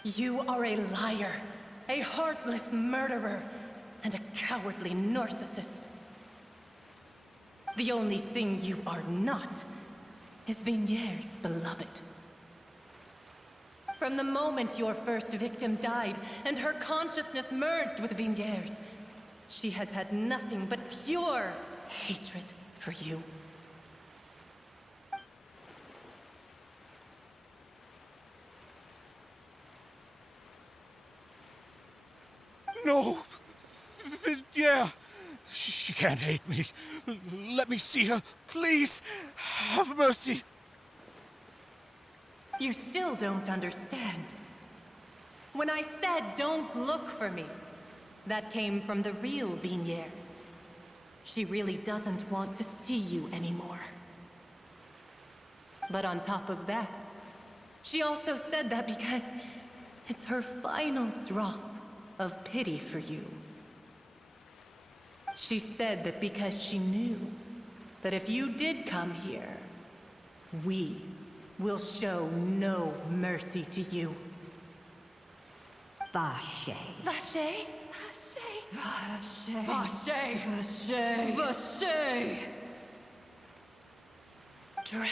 You are a liar, a heartless murderer, and a cowardly narcissist. The only thing you are not is Vinier's beloved. From the moment your first victim died and her consciousness merged with Vinier's, she has had nothing but pure hatred for you. No! Yeah! She can't hate me. Let me see her. Please, have mercy. You still don't understand. When I said don't look for me, that came from the real Vinier. She really doesn't want to see you anymore. But on top of that, she also said that because it's her final drop of pity for you. She said that because she knew that if you did come here, we will show no mercy to you. Vache. Vache? Vache. Vache! Vache. Vache! Drown.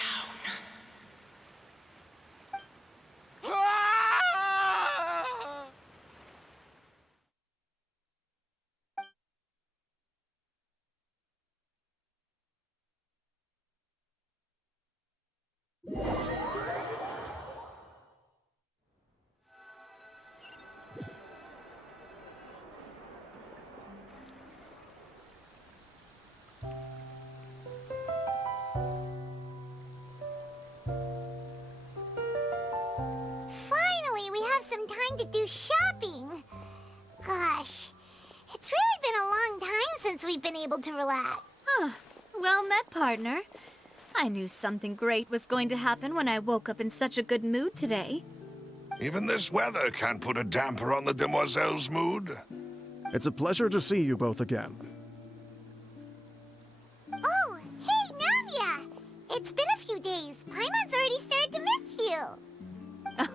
Finally, we have some time to do shopping. Gosh, it's really been a long time since we've been able to relax. Well met, partner. I knew something great was going to happen when I woke up in such a good mood today. Even this weather can't put a damper on the demoiselle's mood. It's a pleasure to see you both again. Oh, hey, Navia! It's been a few days. Paimon's already started to miss you.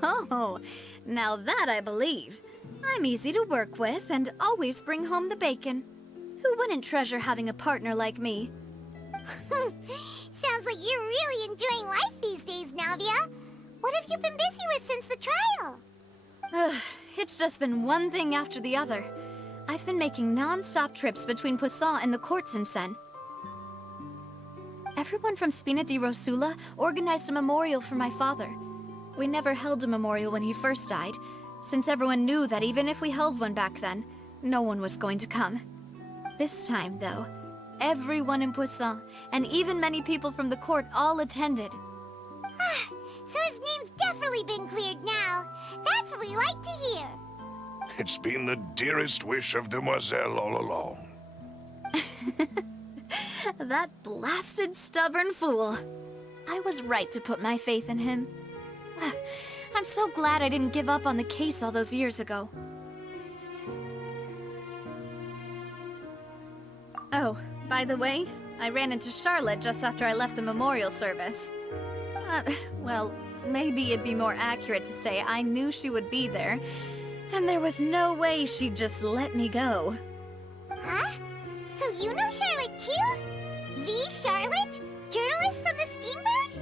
Oh, now that I believe. I'm easy to work with and always bring home the bacon. Who wouldn't treasure having a partner like me? Sounds like you're really enjoying life these days, Navia. What have you been busy with since the trial? It's just been one thing after the other. I've been making non-stop trips between Poisson and the courts in Sen. Everyone from Spina di Rosula organized a memorial for my father. We never held a memorial when he first died, since everyone knew that even if we held one back then, no one was going to come. This time, though, everyone in Poisson, and even many people from the court, all attended. So his name's definitely been cleared now. That's what we like to hear. It's been the dearest wish of Demoiselle all along. That blasted stubborn fool. I was right to put my faith in him. I'm so glad I didn't give up on the case all those years ago. Oh, by the way, I ran into Charlotte just after I left the memorial service. Well, maybe it'd be more accurate to say I knew she would be there, and there was no way she'd just let me go. Huh? So you know Charlotte too? The Charlotte? Journalist from the Steambird?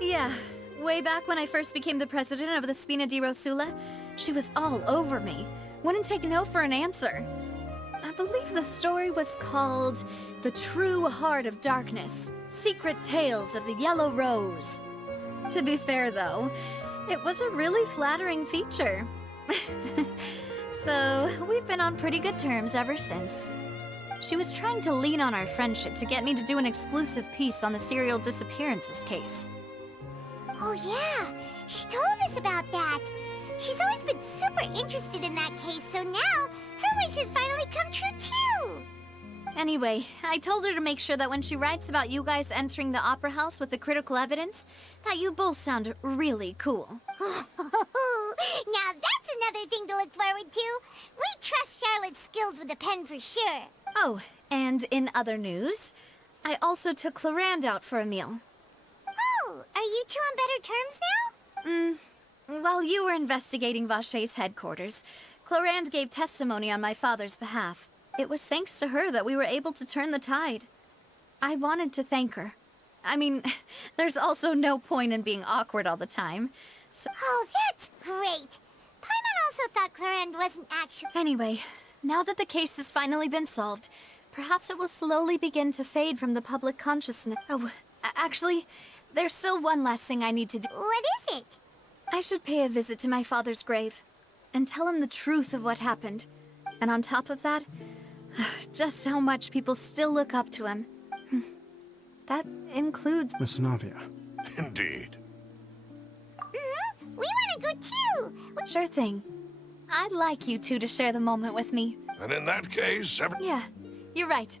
Yeah, way back when I first became the president of the Spina di Rosula, she was all over me. Wouldn't take no for an answer. I believe the story was called The True Heart of Darkness, Secret Tales of the Yellow Rose. To be fair, though, it was a really flattering feature. So, we've been on pretty good terms ever since. She was trying to lean on our friendship to get me to do an exclusive piece on the serial disappearances case. Oh yeah, she told us about that. She's always been super interested in that case, so now her wish has finally come true too! Anyway, I told her to make sure that when she writes about you guys entering the opera house with the critical evidence, that you both sound really cool. Now that's another thing to look forward to. We trust Charlotte's skills with a pen for sure. Oh, and in other news, I also took Clarand out for a meal. Oh, are you two on better terms now? While you were investigating Vache's headquarters, Clarand gave testimony on my father's behalf. It was thanks to her that we were able to turn the tide. I wanted to thank her. I mean, there's also no point in being awkward all the time. So oh, that's great. Paimon also thought Clarand wasn't actually... Anyway, now that the case has finally been solved, perhaps it will slowly begin to fade from the public consciousness. Oh, actually, there's still one last thing I need to do. What is it? I should pay a visit to my father's grave and tell him the truth of what happened. And on top of that, just how much people still look up to him. That includes... Miss Navia. Indeed. We want to go too! Sure thing. I'd like you two to share the moment with me. And in that case, Yeah, you're right.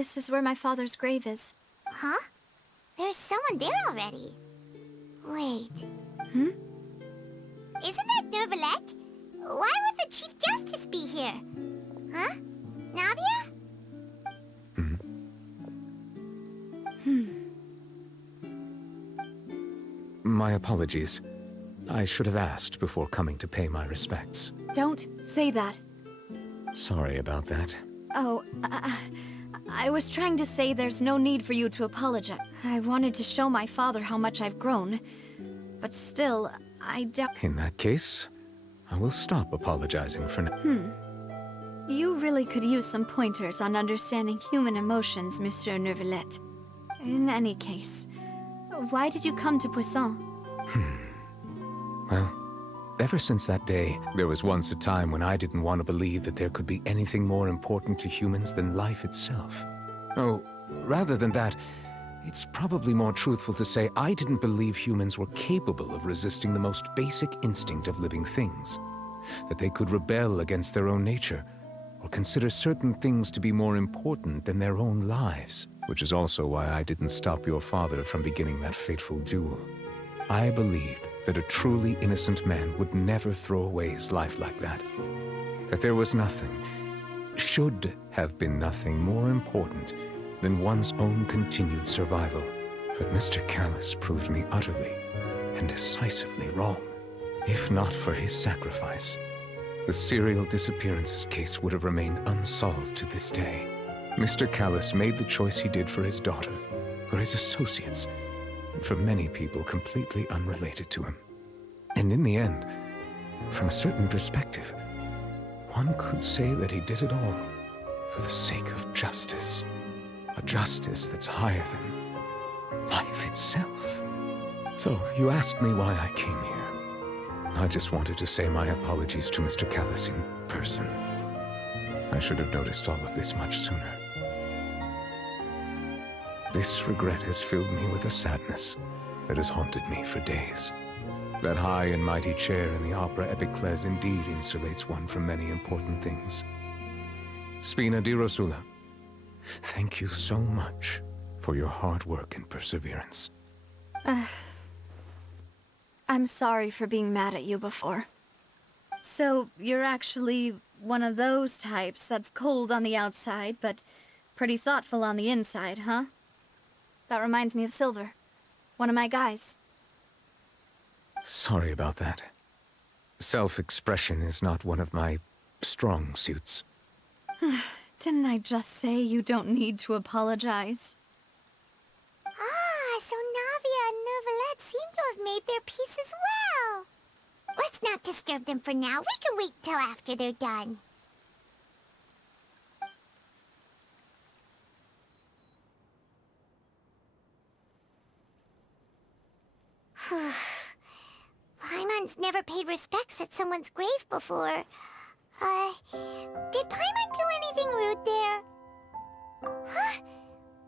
This is where my father's grave is. Huh? There's someone there already. Wait. Hmm? Isn't that Nervalette? Why would the Chief Justice be here? Huh? Navia? My apologies. I should have asked before coming to pay my respects. Don't say that. Sorry about that. Oh, I was trying to say there's no need for you to apologize. I wanted to show my father how much I've grown. But still, I doubt... In that case, I will stop apologizing for now. You really could use some pointers on understanding human emotions, Monsieur Nervalette. In any case, why did you come to Poisson? Well, ever since that day, there was once a time when I didn't want to believe that there could be anything more important to humans than life itself. Oh, rather than that, it's probably more truthful to say I didn't believe humans were capable of resisting the most basic instinct of living things. That they could rebel against their own nature, or consider certain things to be more important than their own lives. Which is also why I didn't stop your father from beginning that fateful duel. I believed that a truly innocent man would never throw away his life like that. That there was nothing, should have been nothing more important than one's own continued survival. But Mr. Callus proved me utterly and decisively wrong. If not for his sacrifice, the serial disappearances case would have remained unsolved to this day. Mr. Callus made the choice he did for his daughter, for his associates, and for many people completely unrelated to him. And in the end, from a certain perspective, one could say that he did it all for the sake of justice. A justice that's higher than life itself. So, you asked me why I came here. I just wanted to say my apologies to Mr. Callus in person. I should have noticed all of this much sooner. This regret has filled me with a sadness that has haunted me for days. That high and mighty chair in the Opera Epiclese indeed insulates one from many important things. Spina di Rosula, thank you so much for your hard work and perseverance. I'm sorry for being mad at you before. So, you're actually one of those types that's cold on the outside, but pretty thoughtful on the inside, huh? That reminds me of Silver, one of my guys. Sorry about that. Self-expression is not one of my strong suits. Didn't I just say you don't need to apologize? Ah, so Navia and Nervalette seem to have made their peace as well. Let's not disturb them for now. We can wait till after they're done. Paimon's never paid respects at someone's grave before. Did Paimon do anything rude there? Huh?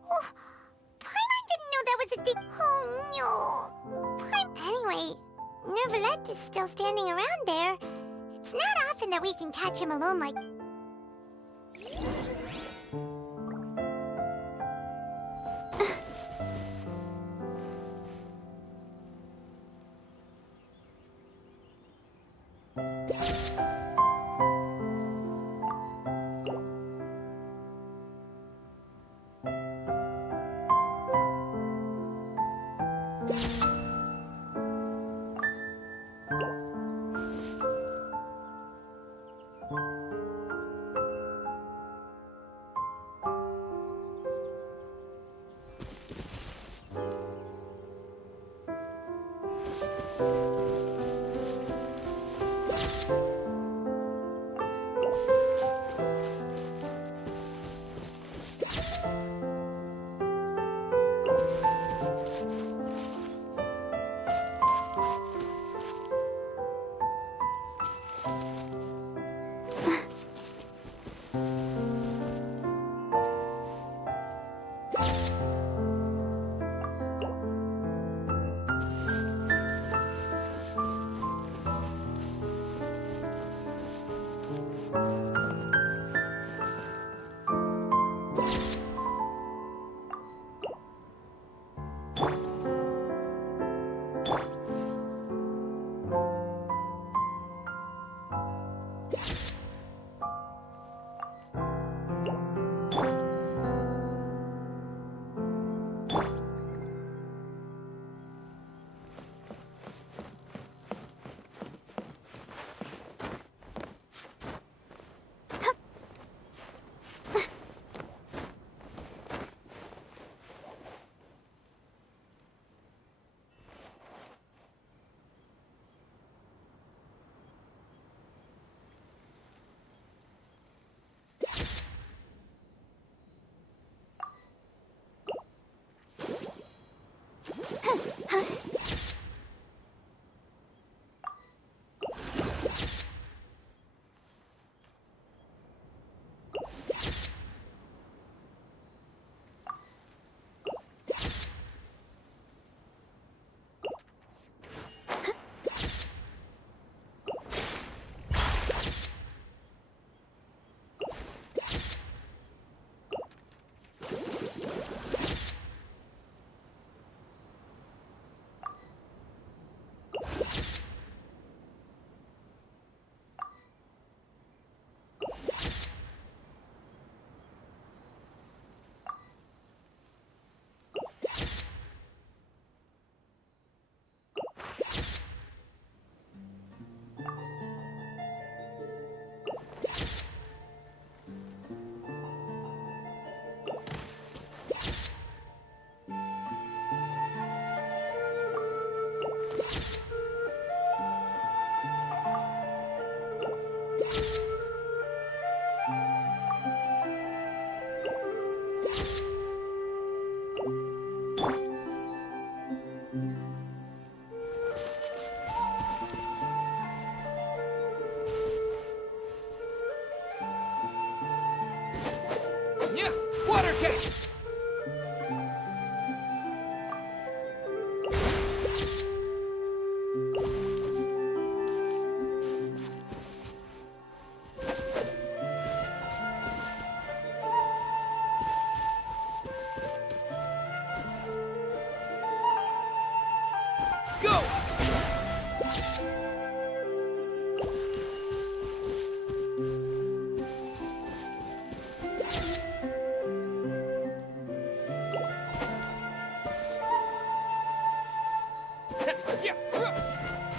Oh, Paimon didn't know that was a thing. Oh, no. Anyway, Nervalette is still standing around there. It's not often that we can catch him alone like...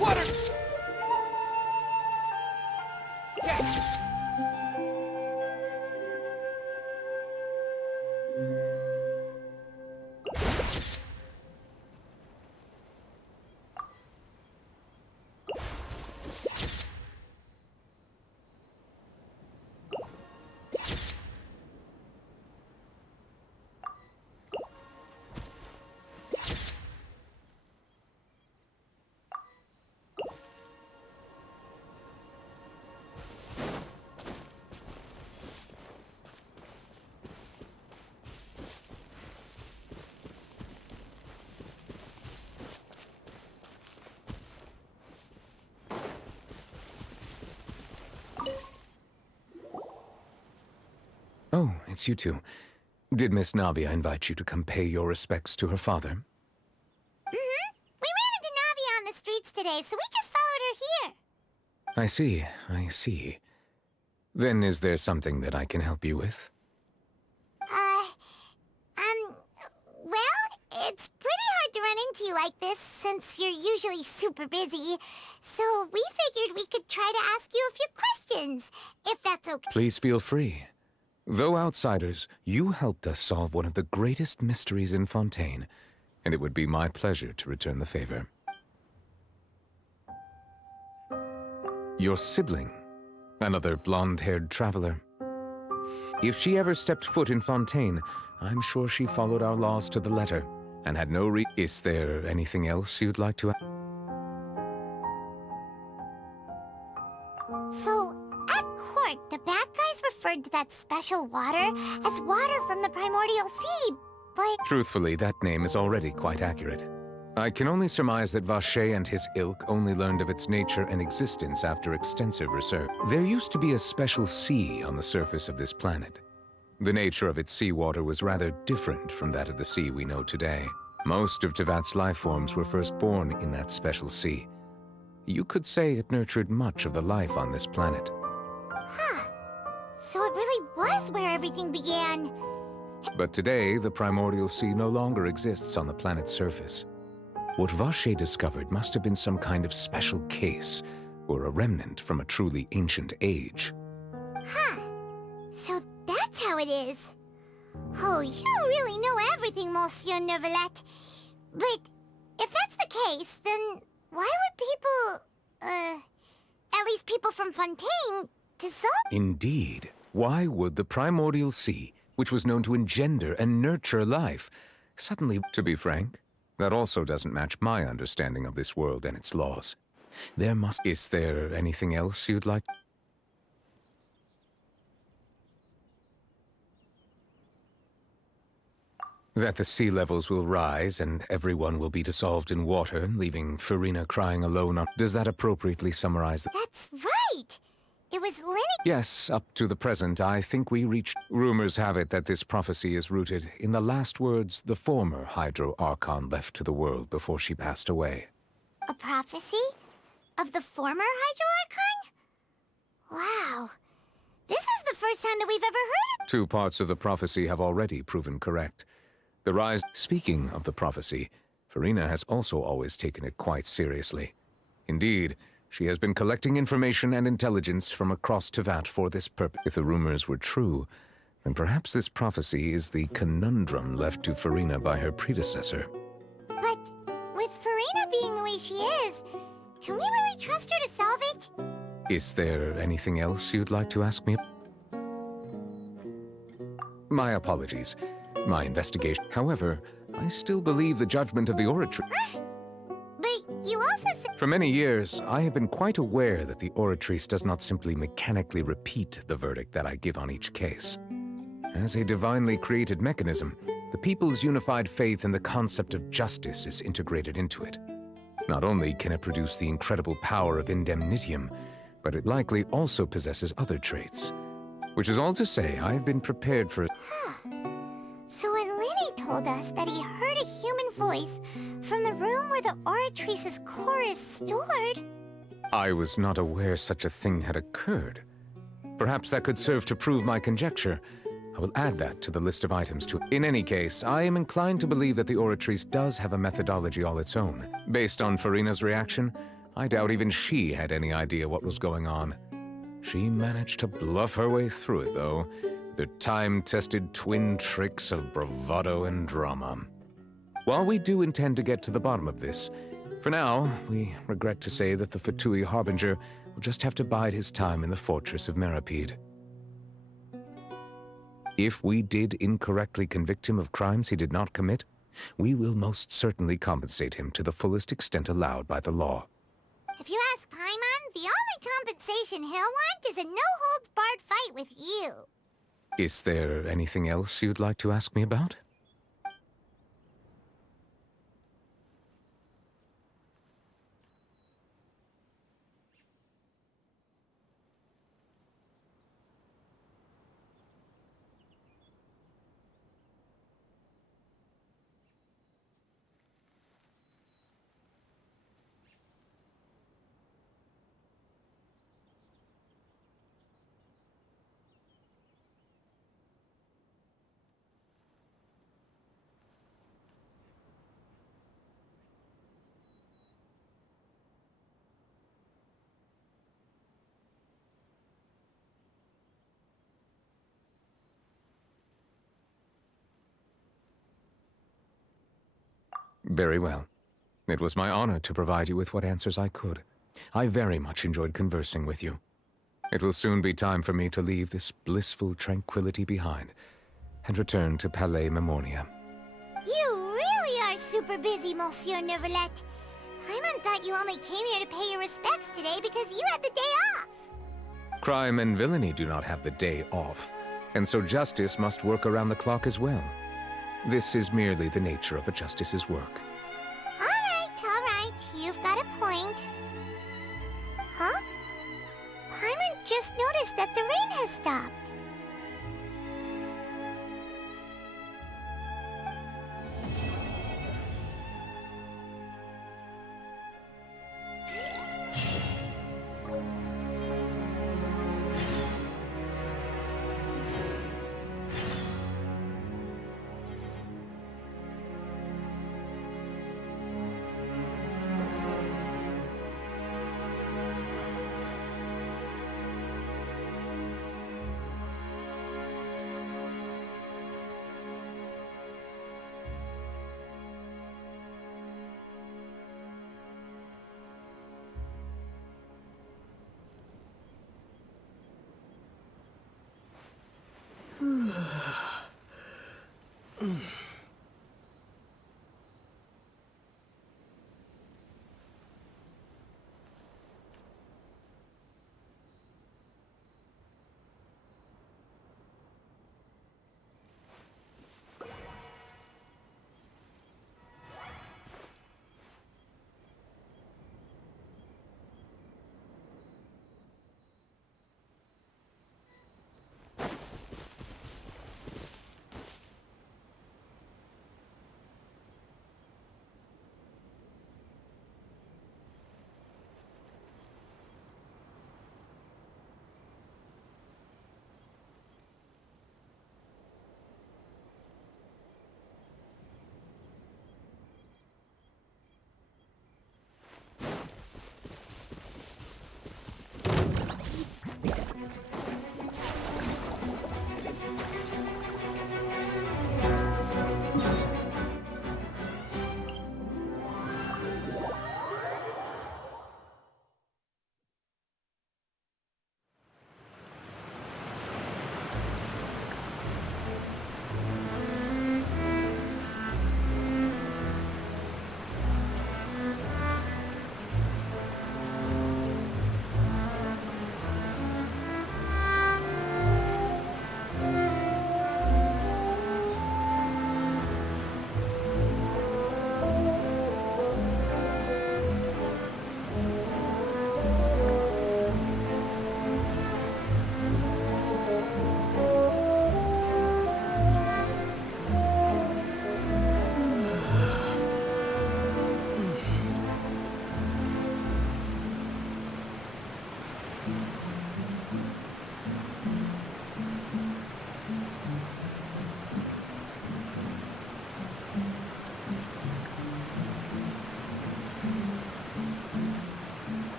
Water! Oh, it's you two. Did Miss Navia invite you to come pay your respects to her father? Mm-hmm. We ran into Navia on the streets today, so we just followed her here. I see, I see. Then is there something that I can help you with? Well, it's pretty hard to run into you like this, since you're usually super busy. So we figured we could try to ask you a few questions, if that's okay. Please feel free. Though outsiders, you helped us solve one of the greatest mysteries in Fontaine, and it would be my pleasure to return the favor. Your sibling, another blonde-haired traveler. If she ever stepped foot in Fontaine, I'm sure she followed our laws to the letter, and had no Is there anything else you'd like to add? So, at court, the bad guys referred to that special water as water from the primordial sea, but... Truthfully, that name is already quite accurate. I can only surmise that Vacher and his ilk only learned of its nature and existence after extensive research. There used to be a special sea on the surface of this planet. The nature of its seawater was rather different from that of the sea we know today. Most of Tevat's life forms were first born in that special sea. You could say it nurtured much of the life on this planet. Huh. So it really was where everything began. But today, the primordial sea no longer exists on the planet's surface. What Vacher discovered must have been some kind of special case, or a remnant from a truly ancient age. Huh. So that's how it is. Oh, you really know everything, Monsieur Neuvillette. But if that's the case, then why would people, at least people from Fontaine, dissolve? Indeed. Why would the primordial sea, which was known to engender and nurture life, suddenly, to be frank, that also doesn't match my understanding of this world and its laws. Is there anything else you'd like? That the sea levels will rise and everyone will be dissolved in water, leaving Farina crying alone on... Does that appropriately summarize... That's right! It was Linnet... Yes, up to the present, I think we reached... Rumors have it that this prophecy is rooted in the last words the former Hydro Archon left to the world before she passed away. A prophecy? Of the former Hydro Archon? Wow. This is the first time that we've ever heard it. 2 parts of the prophecy have already proven correct. The rise... Speaking of the prophecy, Farina has also always taken it quite seriously. Indeed, she has been collecting information and intelligence from across Tevat for this purpose. If the rumors were true, then perhaps this prophecy is the conundrum left to Farina by her predecessor. But with Farina being the way she is, can we really trust her to solve it? Is there anything else you'd like to ask me? My apologies. My investigation. However, I still believe the judgment of the Oratrice. But you also said... For many years, I have been quite aware that the Oratrice does not simply mechanically repeat the verdict that I give on each case. As a divinely created mechanism, the people's unified faith in the concept of justice is integrated into it. Not only can it produce the incredible power of indemnitium, but it likely also possesses other traits. Which is all to say, I've been prepared for it. So when Lenny told us that he heard a human voice from the room where the Oratrice's core is stored... I was not aware such a thing had occurred. Perhaps that could serve to prove my conjecture. I will add that to the list of items to... In any case, I am inclined to believe that the Oratrice does have a methodology all its own. Based on Farina's reaction, I doubt even she had any idea what was going on. She managed to bluff her way through it, though, with her time-tested twin tricks of bravado and drama. While we do intend to get to the bottom of this, for now, we regret to say that the Fatui Harbinger will just have to bide his time in the fortress of Meripede. If we did incorrectly convict him of crimes he did not commit, we will most certainly compensate him to the fullest extent allowed by the law. If you ask Paimon, the only compensation he'll want is a no-holds-barred fight with you. Is there anything else you'd like to ask me about? Very well. It was my honor to provide you with what answers I could. I very much enjoyed conversing with you. It will soon be time for me to leave this blissful tranquility behind and return to Palais Memornia. You really are super busy, Monsieur Neuvillette. Paimon thought you only came here to pay your respects today because you had the day off. Crime and villainy do not have the day off, and so justice must work around the clock as well. This is merely the nature of a justice's work. All right. You've got a point. Huh? Paimon just noticed that the rain has stopped.